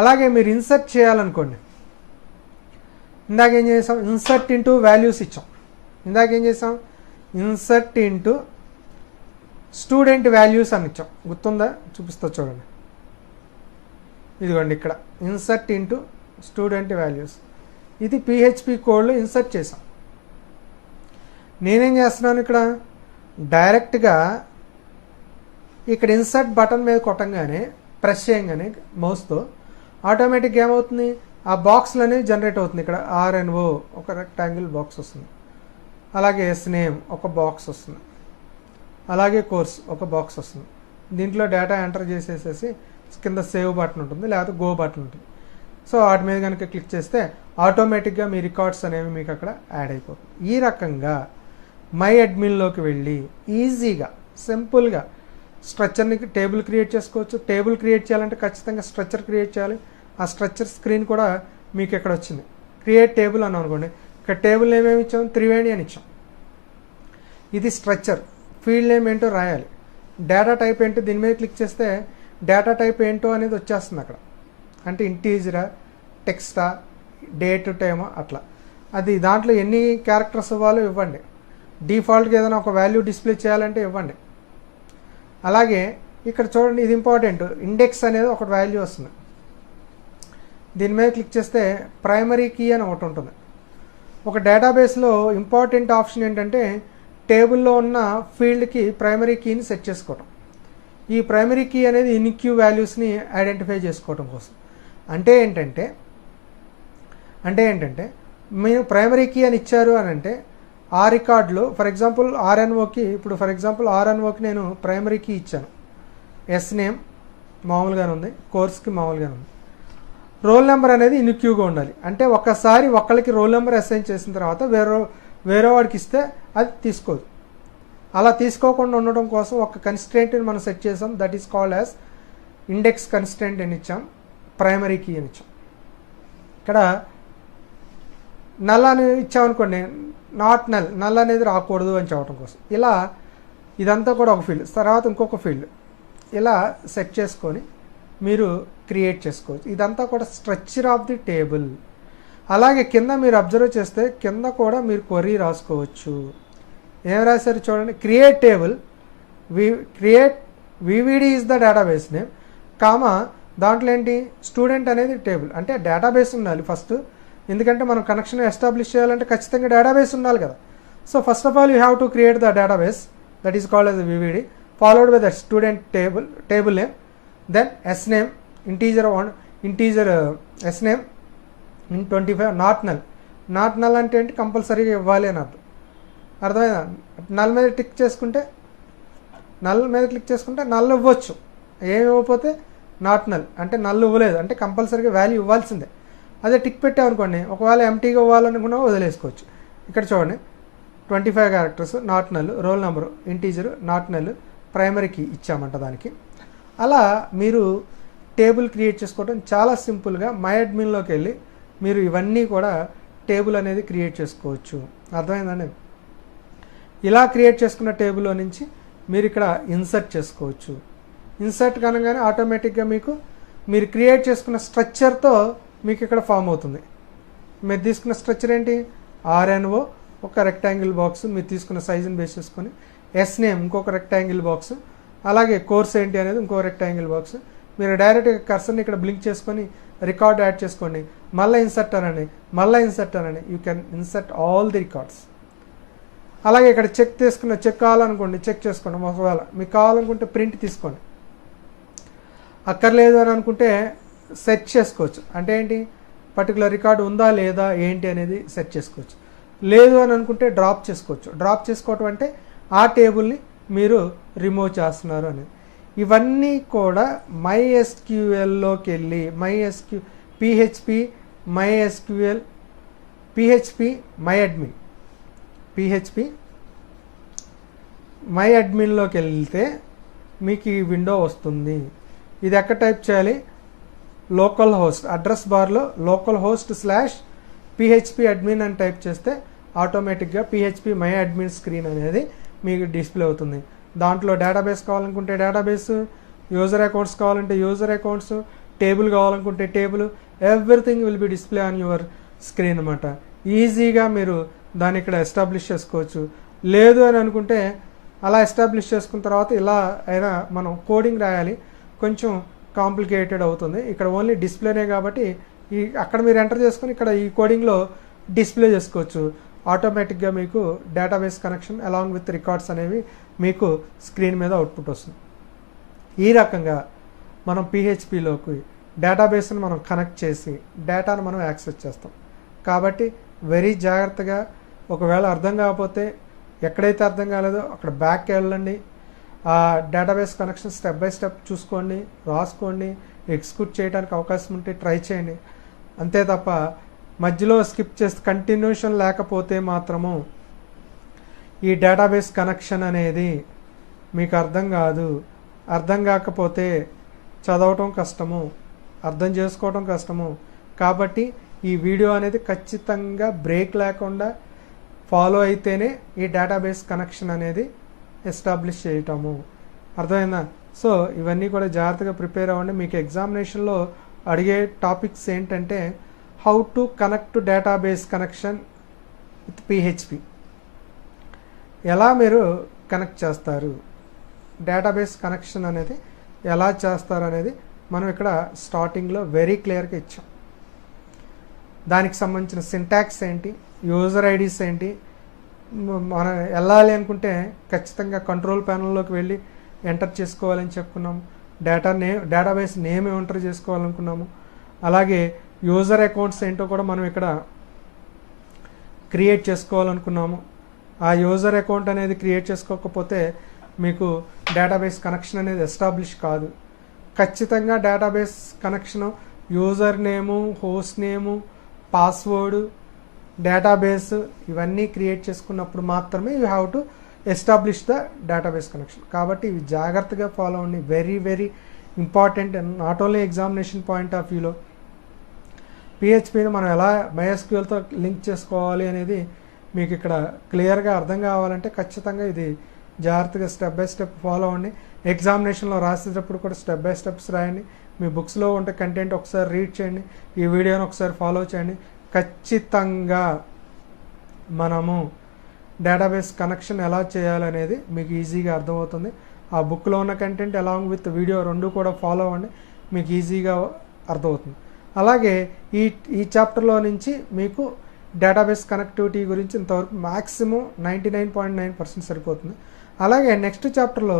అలాగే మీరు ఇన్సర్ట్ చేయాలనుకోండి, ఇందాక ఏం చేసాం, ఇన్సర్ట్ ఇంటూ వాల్యూస్ ఇచ్చాం. ఇందాక ఏం చేసాం, ఇన్సర్ట్ ఇంటూ స్టూడెంట్ వాల్యూస్ అని ఇచ్చాం, గుర్తుందా, చూపిస్తా చూడండి. ఇదిగోండి ఇక్కడ ఇన్సర్ట్ ఇంటూ స్టూడెంట్ వాల్యూస్, ఇది PHP కోడ్లో ఇన్సర్ట్ చేసాం. నేనేం చేస్తున్నాను, ఇక్కడ డైరెక్ట్గా ఇక్కడ ఇన్సర్ట్ బటన్ మీద కొట్టంగానే, ప్రెస్ చేయగానే మౌస్తో ఆటోమేటిక్గా ఏమవుతుంది, ఆ బాక్స్లు అనేవి జనరేట్ అవుతుంది. ఇక్కడ RNO ఒక రెక్టాంగిల్ బాక్స్ వస్తుంది, అలాగే ఎస్ నేమ్ ఒక బాక్స్ వస్తుంది, అలాగే కోర్స్ ఒక బాక్స్ వస్తుంది. దీంట్లో డేటా ఎంటర్ చేసేసేసి కింద సేవ్ బటన్ ఉంటుంది, లేకపోతే గో బటన్ ఉంటుంది. సో వాటి మీద కనుక క్లిక్ చేస్తే ఆటోమేటిక్గా మీ రికార్డ్స్ అనేవి మీకు అక్కడ యాడ్ అయిపోతుంది. ఈ రకంగా MyAdminలోకి వెళ్ళి ఈజీగా సింపుల్గా స్ట్రక్చర్ని టేబుల్ క్రియేట్ చేసుకోవచ్చు. టేబుల్ క్రియేట్ చేయాలంటే ఖచ్చితంగా స్ట్రక్చర్ క్రియేట్ చేయాలి. ఆ స్ట్రక్చర్ స్క్రీన్ కూడా మీకు ఇక్కడ వచ్చింది, క్రియేట్ టేబుల్ అన్నాం అనుకోండి. ఇక్కడ టేబుల్ నేమ్ ఏమి ఇచ్చాం, త్రివేణి అని ఇచ్చాం. ఇది స్ట్రక్చర్, ఫీల్డ్ నేమ్ ఏంటో రాయాలి, డేటా టైప్ ఏంటో దీని మీద క్లిక్ చేస్తే డేటా టైప్ ఏంటో అనేది వచ్చేస్తుంది అక్కడ. అంటే ఇంటీజరా, టెక్స్టా, డేట్, టైమ్ అట్లా. అది దాంట్లో ఎన్ని క్యారెక్టర్స్ ఇవ్వాలో ఇవ్వండి. డిఫాల్ట్గా ఏదైనా ఒక వాల్యూ డిస్ప్లే చేయాలంటే ఇవ్వండి. అలాగే ఇక్కడ చూడండి, ఇది ఇంపార్టెంట్, ఇండెక్స్ అనేది ఒక వాల్యూ వస్తుంది. దీని మీద క్లిక్ చేస్తే ప్రైమరీ కీ అని ఒకటి ఉంటుంది. ఒక డేటాబేస్లో ఇంపార్టెంట్ ఆప్షన్ ఏంటంటే టేబుల్లో ఉన్న ఫీల్డ్కి ప్రైమరీ కీని సెట్ చేసుకోవటం. ఈ ప్రైమరీ కీ అనేది ఇన్క్యూ వాల్యూస్ని ఐడెంటిఫై చేసుకోవటం కోసం. అంటే ఏంటంటే మీరు ప్రైమరీ కీ అని ఇచ్చారు అని అంటే ఆ రికార్డులో ఫర్ ఎగ్జాంపుల్ RNOకి, ఇప్పుడు ఫర్ ఎగ్జాంపుల్ RNOకి నేను ప్రైమరీ కీ ఇచ్చాను, ఎస్ నేమ్ మామూలుగానే ఉంది, కోర్స్కి మామూలుగానే ఉంది. రోల్ నెంబర్ అనేది ఇన్క్యూగా ఉండాలి. అంటే ఒక్కసారి ఒకళ్ళకి రోల్ నెంబర్ అసైన్ చేసిన తర్వాత వేరే వాడికి ఇస్తే అది తీసుకోదు. అలా తీసుకోకుండా ఉండడం కోసం ఒక కన్స్ట్రెంట్ని మనం సెట్ చేసాం, that is called as index constraint అని ఇచ్చాం, ప్రైమరీ కీ అని ఇచ్చాం. ఇక్కడ నల్ అని ఇచ్చామనుకోండి, నాట్ నల్ అనేది రాకూడదు అని చెప్పడం కోసం. ఇలా ఇదంతా కూడా ఒక ఫీల్డ్, తర్వాత ఇంకొక ఫీల్డ్, ఇలా సెట్ చేసుకొని మీరు క్రియేట్ చేసుకోవచ్చు. ఇదంతా కూడా స్ట్రక్చర్ ఆఫ్ ది టేబుల్. అలాగే కింద మీరు అబ్జర్వ్ చేస్తే కింద కూడా మీరు క్వరీ రాసుకోవచ్చు. ఏం రాశారు చూడండి, create table, VVD is the database name, comma దాంట్లో ఏంటి, స్టూడెంట్ అనేది టేబుల్. అంటే డేటాబేస్ ఉండాలి ఫస్ట్, ఎందుకంటే మనం కనెక్షన్ ఎస్టాబ్లిష్ చేయాలంటే ఖచ్చితంగా డేటాబేస్ ఉండాలి కదా. So first of all you have to create the database that is called as a VVD, followed by the student table name, then S name, integer S name in 25, not null. Not null అంటే ఏంటి, కంపల్సరీగా ఇవ్వాలి అని అర్థమైందా. Null మీద click చేసుకుంటే null ఇవ్వచ్చు, ఏమి ఇవ్వకపోతే నాట్ నల్ అంటే నల్ ఇవ్వలేదు అంటే కంపల్సరీగా వాల్యూ ఇవ్వాల్సిందే. అదే టిక్ పెట్టామనుకోండి, ఒకవేళ ఎంటీగా ఇవ్వాలనుకున్నా వదిలేసుకోవచ్చు. ఇక్కడ చూడండి 25 characters not null, roll number integer not null, primary key ఇచ్చామంట దానికి. అలా మీరు టేబుల్ క్రియేట్ చేసుకోవడం చాలా సింపుల్గా మై అడ్మిన్లోకి వెళ్ళి మీరు ఇవన్నీ కూడా టేబుల్ అనేది క్రియేట్ చేసుకోవచ్చు. అర్థమైందండి. ఇలా క్రియేట్ చేసుకున్న టేబుల్లో నుంచి మీరు ఇక్కడ ఇన్సర్ట్ చేసుకోవచ్చు. ఇన్సర్ట్ కనగానే ఆటోమేటిక్గా మీరు క్రియేట్ చేసుకున్న స్ట్రక్చర్తో మీకు ఇక్కడ ఫామ్ అవుతుంది. మీరు తీసుకున్న స్ట్రక్చర్ ఏంటి, RNO ఒక రెక్టాంగిల్ బాక్స్ మీరు తీసుకున్న సైజుని బేస్ చేసుకొని, ఎస్ నేమ్ ఇంకొక రెక్టాంగిల్ బాక్స్, అలాగే కోర్స్ ఏంటి అనేది ఇంకో రెక్టాంగిల్ బాక్స్. మీరు డైరెక్ట్గా కర్సర్ని ఇక్కడ బ్లింక్ చేసుకొని రికార్డ్ యాడ్ చేసుకోండి, మళ్ళీ ఇన్సర్ట్ అనండి, you can insert all the records. అలాగే ఇక్కడ చెక్ కావాలనుకోండి, చెక్ చేసుకోండి. ఒకవేళ మీకు కావాలనుకుంటే ప్రింట్ తీసుకోండి, అక్కర్లేదు అని అనుకుంటే సెట్ చేసుకోవచ్చు. అంటే ఏంటి, పర్టికులర్ రికార్డు ఉందా లేదా ఏంటి అనేది సెట్ చేసుకోవచ్చు. లేదు అని అనుకుంటే డ్రాప్ చేసుకోవచ్చు. డ్రాప్ చేసుకోవటం అంటే ఆ టేబుల్ని మీరు రిమూవ్ చేస్తున్నారు అనేది. ఇవన్నీ కూడా MySQLలోకి వెళ్ళి PHP మై అడ్మిన్లోకి వెళ్తే మీకు ఈ విండో వస్తుంది. ఇది ఎక్కడ టైప్ చేయాలి, లోకల్ హోస్ట్ అడ్రస్ బార్లో localhost/php admin అని టైప్ చేస్తే ఆటోమేటిక్గా PHP మై అడ్మిన్ స్క్రీన్ అనేది మీకు డిస్ప్లే అవుతుంది. దాంట్లో డేటాబేస్ కావాలనుకుంటే డేటాబేస్, యూజర్ అకౌంట్స్ కావాలంటే యూజర్ అకౌంట్స్, టేబుల్ కావాలనుకుంటే table, everything will be display on your screen అనమాట. ఈజీగా మీరు దాన్ని ఇక్కడ ఎస్టాబ్లిష్ చేసుకోవచ్చు. లేదు అని అనుకుంటే అలా ఎస్టాబ్లిష్ చేసుకున్న తర్వాత ఇలా అయినా మనం కోడింగ్ రాయాలి, కొంచెం కాంప్లికేటెడ్ అవుతుంది. ఇక్కడ ఓన్లీ డిస్ప్లేనే కాబట్టి అక్కడ మీరు ఎంటర్ చేసుకుని ఇక్కడ ఈ కోడింగ్లో డిస్ప్లే చేసుకోవచ్చు. ఆటోమేటిక్గా మీకు database connection along with records అనేవి మీకు స్క్రీన్ మీద అవుట్పుట్ వస్తుంది. ఈ రకంగా మనం PHPలోకి డేటాబేస్ని మనం కనెక్ట్ చేసి డేటాను మనం యాక్సెస్ చేస్తాం. కాబట్టి వెరీ జాగ్రత్తగా, ఒకవేళ అర్థం కాకపోతే ఎక్కడైతే అర్థం కాలేదో అక్కడ బ్యాక్కి వెళ్ళండి, ఆ database connection step by step చూసుకోండి, రాసుకోండి, ఎగ్జిక్యూట్ చేయడానికి అవకాశం ఉంటే ట్రై చేయండి. అంతే తప్ప మధ్యలో స్కిప్ చేస్తే కంటిన్యూషన్ లేకపోతే మాత్రము ఈ డేటాబేస్ కనెక్షన్ అనేది మీకు అర్థం కాదు. అర్థం కాకపోతే చదవటం కష్టము, అర్థం చేసుకోవటం కష్టము. కాబట్టి ఈ వీడియో అనేది ఖచ్చితంగా బ్రేక్ లేకుండా ఫాలో అయితేనే ఈ డేటాబేస్ కనెక్షన్ అనేది ఎస్టాబ్లిష్ చేయటము. అర్థమైందా? సో ఇవన్నీ కూడా జాగ్రత్తగా ప్రిపేర్ అవ్వండి. మీకు ఎగ్జామినేషన్లో అడిగే టాపిక్స్ ఏంటంటే how to connect to database connection with PHP, ఎలా మీరు కనెక్ట్ చేస్తారు, డేటాబేస్ కనెక్షన్ అనేది ఎలా చేస్తారు అనేది మనం ఇక్కడ స్టార్టింగ్లో వెరీ క్లియర్గా ఇచ్చాం. దానికి సంబంధించిన సింటాక్స్ ఏంటి, యూజర్ ఐడీస్ ఏంటి, మనం వెళ్ళాలి అనుకుంటే ఖచ్చితంగా కంట్రోల్ ప్యానల్లోకి వెళ్ళి ఎంటర్ చేసుకోవాలని చెప్పుకున్నాము. డేటాబేస్ నేమ్ ఎంటర్ చేసుకోవాలనుకున్నాము. అలాగే యూజర్ అకౌంట్స్ ఏంటో కూడా మనం ఇక్కడ క్రియేట్ చేసుకోవాలనుకున్నాము. ఆ యూజర్ అకౌంట్ అనేది క్రియేట్ చేసుకోకపోతే మీకు డేటాబేస్ కనెక్షన్ అనేది ఎస్టాబ్లిష్ కాదు. ఖచ్చితంగా database connection user name, host name, password, database ఇవన్నీ క్రియేట్ చేసుకున్నప్పుడు మాత్రమే you have to establish the database connection. కాబట్టి ఇవి జాగ్రత్తగా ఫాలో అవ్వండి. Very very important. Not only examination point of వ్యూలో PHPని మనం ఎలా MySQLతో లింక్ చేసుకోవాలి అనేది మీకు ఇక్కడ క్లియర్గా అర్థం కావాలంటే ఖచ్చితంగా ఇది జాగ్రత్తగా స్టెప్ బై స్టెప్ ఫాలో అవ్వండి. ఎగ్జామినేషన్లో రాసేటప్పుడు కూడా స్టెప్ బై స్టెప్స్ రాయండి. మీ బుక్స్లో ఉంటే కంటెంట్ ఒకసారి రీడ్ చేయండి, ఈ వీడియోని ఒకసారి ఫాలో చేయండి. ఖచ్చితంగా మనము డేటాబేస్ కనెక్షన్ ఎలా చేయాలనేది మీకు ఈజీగా అర్థమవుతుంది. ఆ బుక్లో ఉన్న కంటెంట్ అలాంగ్ విత్ వీడియో రెండు కూడా ఫాలో అవ్వండి, మీకు ఈజీగా అర్థమవుతుంది. అలాగే ఈ చాప్టర్లో నుంచి మీకు డేటాబేస్ కనెక్టివిటీ గురించి ఇంతవరకు మ్యాక్సిమం 99.9% సరిపోతుంది. అలాగే నెక్స్ట్ చాప్టర్లో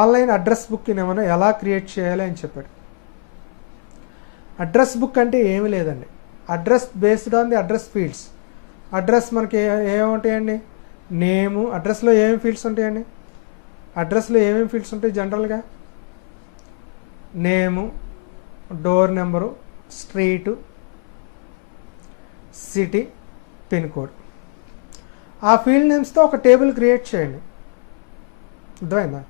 ఆన్లైన్ అడ్రస్ బుక్ని మనం ఎలా క్రియేట్ చేయాలి అని చెప్పాడు. అడ్రస్ బుక్ అంటే ఏమీ లేదండి, address based on the address fields. Address మనకి ఏముంటాయండి, నేము. అడ్రస్లో ఏమేమి ఫీల్డ్స్ ఉంటాయండి, అడ్రస్లో ఏమేమి ఫీల్డ్స్ ఉంటాయి జనరల్గా? Name, door number, street, city, pin code. ఆ ఫీల్డ్ నేమ్స్తో ఒక టేబుల్ క్రియేట్ చేయండి. అర్థమైందా?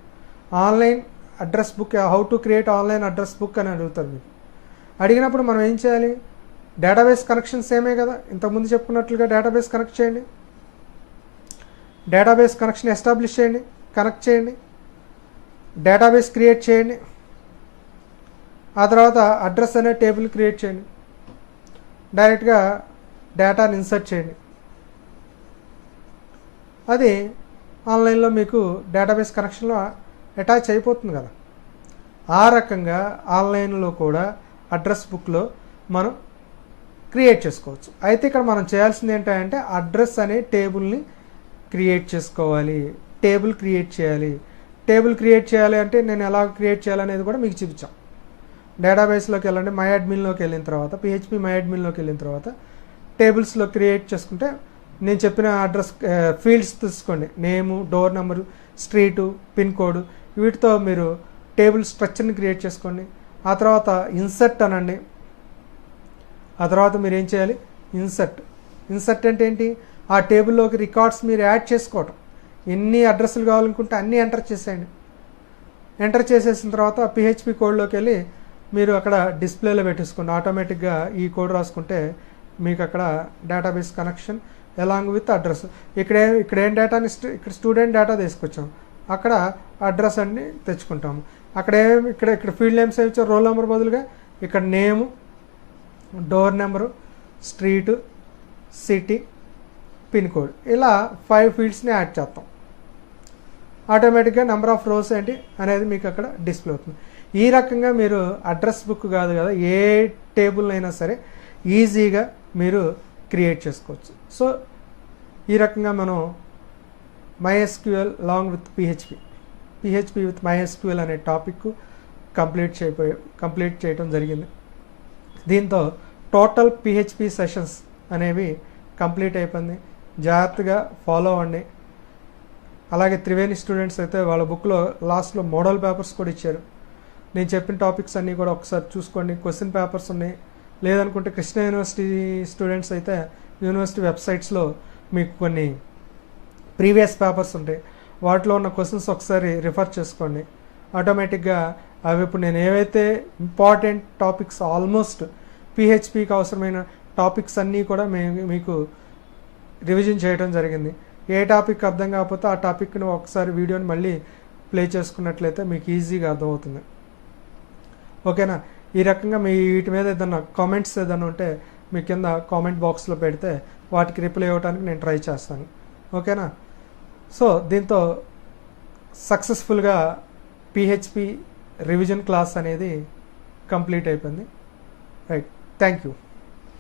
Online address book, how to create online address book అని అడుగుతారు మీకు. అడిగినప్పుడు మనం ఏం చేయాలి? డేటాబేస్ కనెక్షన్స్ ఏమే కదా, ఇంతకుముందు చెప్పుకున్నట్లుగా డేటాబేస్ కనెక్ట్ చేయండి, డేటాబేస్ కనెక్షన్ ఎస్టాబ్లిష్ చేయండి, కనెక్ట్ చేయండి, డేటాబేస్ క్రియేట్ చేయండి, ఆ తర్వాత అడ్రస్ అనే టేబుల్ క్రియేట్ చేయండి, డైరెక్ట్గా డేటాని ఇన్సర్ట్ చేయండి. అది ఆన్లైన్లో మీకు డేటాబేస్ కనెక్షన్లో అటాచ్ అయిపోతుంది కదా. ఆ రకంగా ఆన్లైన్లో కూడా అడ్రస్ బుక్లో మనం క్రియేట్ చేసుకోవచ్చు. అయితే ఇక్కడ మనం చేయాల్సింది ఏంటంటే అడ్రస్ అనే టేబుల్ని క్రియేట్ చేసుకోవాలి, టేబుల్ క్రియేట్ చేయాలి. టేబుల్ క్రియేట్ చేయాలి అంటే నేను ఎలా క్రియేట్ చేయాలనేది కూడా మీకు చూపించాం. డేటాబేస్లోకి వెళ్ళండి, మై అడ్మిన్లోకి వెళ్ళిన తర్వాత, పిహెచ్పి మై అడ్మిన్లోకి వెళ్ళిన తర్వాత టేబుల్స్లో క్రియేట్ చేసుకుంటే నేను చెప్పిన అడ్రస్ ఫీల్డ్స్ తీసుకోండి, name, door number, street, pin code, వీటితో మీరు టేబుల్ స్ట్రక్చర్ని క్రియేట్ చేసుకోండి. ఆ తర్వాత ఇన్సర్ట్ అనండి. ఆ తర్వాత మీరు ఏం చేయాలి? ఇన్సర్ట్ అంటే ఏంటి? ఆ టేబుల్లోకి రికార్డ్స్ మీరు యాడ్ చేసుకోవటం. ఎన్ని అడ్రస్లు కావాలనుకుంటే అన్నీ ఎంటర్ చేసేయండి. ఎంటర్ చేసేసిన తర్వాత పిహెచ్పి కోడ్లోకి వెళ్ళి మీరు అక్కడ డిస్ప్లేలో పెట్టేసుకోండి. ఆటోమేటిక్గా ఈ కోడ్ రాసుకుంటే మీకు అక్కడ database connection along with address. ఇక్కడ ఏం డేటాని ఇక్కడ స్టూడెంట్ డేటా తీసుకొచ్చాం, అక్కడ అడ్రస్ అన్ని తెచ్చుకుంటాము. ఇక్కడ ఫీల్డ్ నేమ్స్ ఏమి ఇచ్చారు? రోల్ నెంబర్ బదులుగా ఇక్కడ name, door number, street, city, pin code, ఇలా 5 ఫీల్డ్స్ని యాడ్ చేస్తాం. ఆటోమేటిక్గా నెంబర్ ఆఫ్ రోస్ ఏంటి అనేది మీకు అక్కడ డిస్ప్లే అవుతుంది. ఈ రకంగా మీరు అడ్రస్ బుక్ కాదు కదా, ఏ టేబుల్ అయినా సరే ఈజీగా మీరు క్రియేట్ చేసుకోవచ్చు. సో ఈ రకంగా మనం MySQL long with PHP with MySQL అనే టాపిక్ కంప్లీట్ చేయడం జరిగింది. దీంతో టోటల్ పిహెచ్పి సెషన్స్ అనేవి కంప్లీట్ అయిపోయింది. జాగ్రత్తగా ఫాలో అవ్వండి. అలాగే త్రివేణి స్టూడెంట్స్ అయితే వాళ్ళ బుక్లో లాస్ట్లో మోడల్ పేపర్స్ కూడా ఇచ్చారు. నేను చెప్పిన టాపిక్స్ అన్నీ కూడా ఒకసారి చూసుకోండి. క్వశ్చన్ పేపర్స్ ఉన్నాయి. లేదనుకుంటే కృష్ణ యూనివర్సిటీ స్టూడెంట్స్ అయితే యూనివర్సిటీ వెబ్సైట్స్లో మీకు కొన్ని ప్రీవియస్ పేపర్స్ ఉంటాయి, వాటిలో ఉన్న క్వశ్చన్స్ ఒకసారి రిఫర్ చేసుకోండి. ఆటోమేటిక్గా అవి ఇప్పుడు నేను ఏవైతే ఇంపార్టెంట్ టాపిక్స్, ఆల్మోస్ట్ పిహెచ్పికి అవసరమైన టాపిక్స్ అన్నీ కూడా మీకు రివిజన్ చేయడం జరిగింది. ఏ టాపిక్ అర్థం కాకపోతే ఆ టాపిక్ని ఒకసారి వీడియోని మళ్ళీ ప్లే చేసుకున్నట్లయితే మీకు ఈజీగా అర్థమవుతుంది. ఓకేనా? ఈ రకంగా మీ వీటి మీద ఏదైనా కామెంట్స్ ఏదైనా ఉంటే మీ కింద కామెంట్ బాక్స్లో పెడితే వాటికి రిప్లై ఇవ్వడానికి నేను ట్రై చేస్తాను. ఓకేనా? సో దీంతో సక్సెస్ఫుల్గా పిహెచ్పి రివిజన్ క్లాస్ అనేది కంప్లీట్ అయిపోయింది. Right, thank you.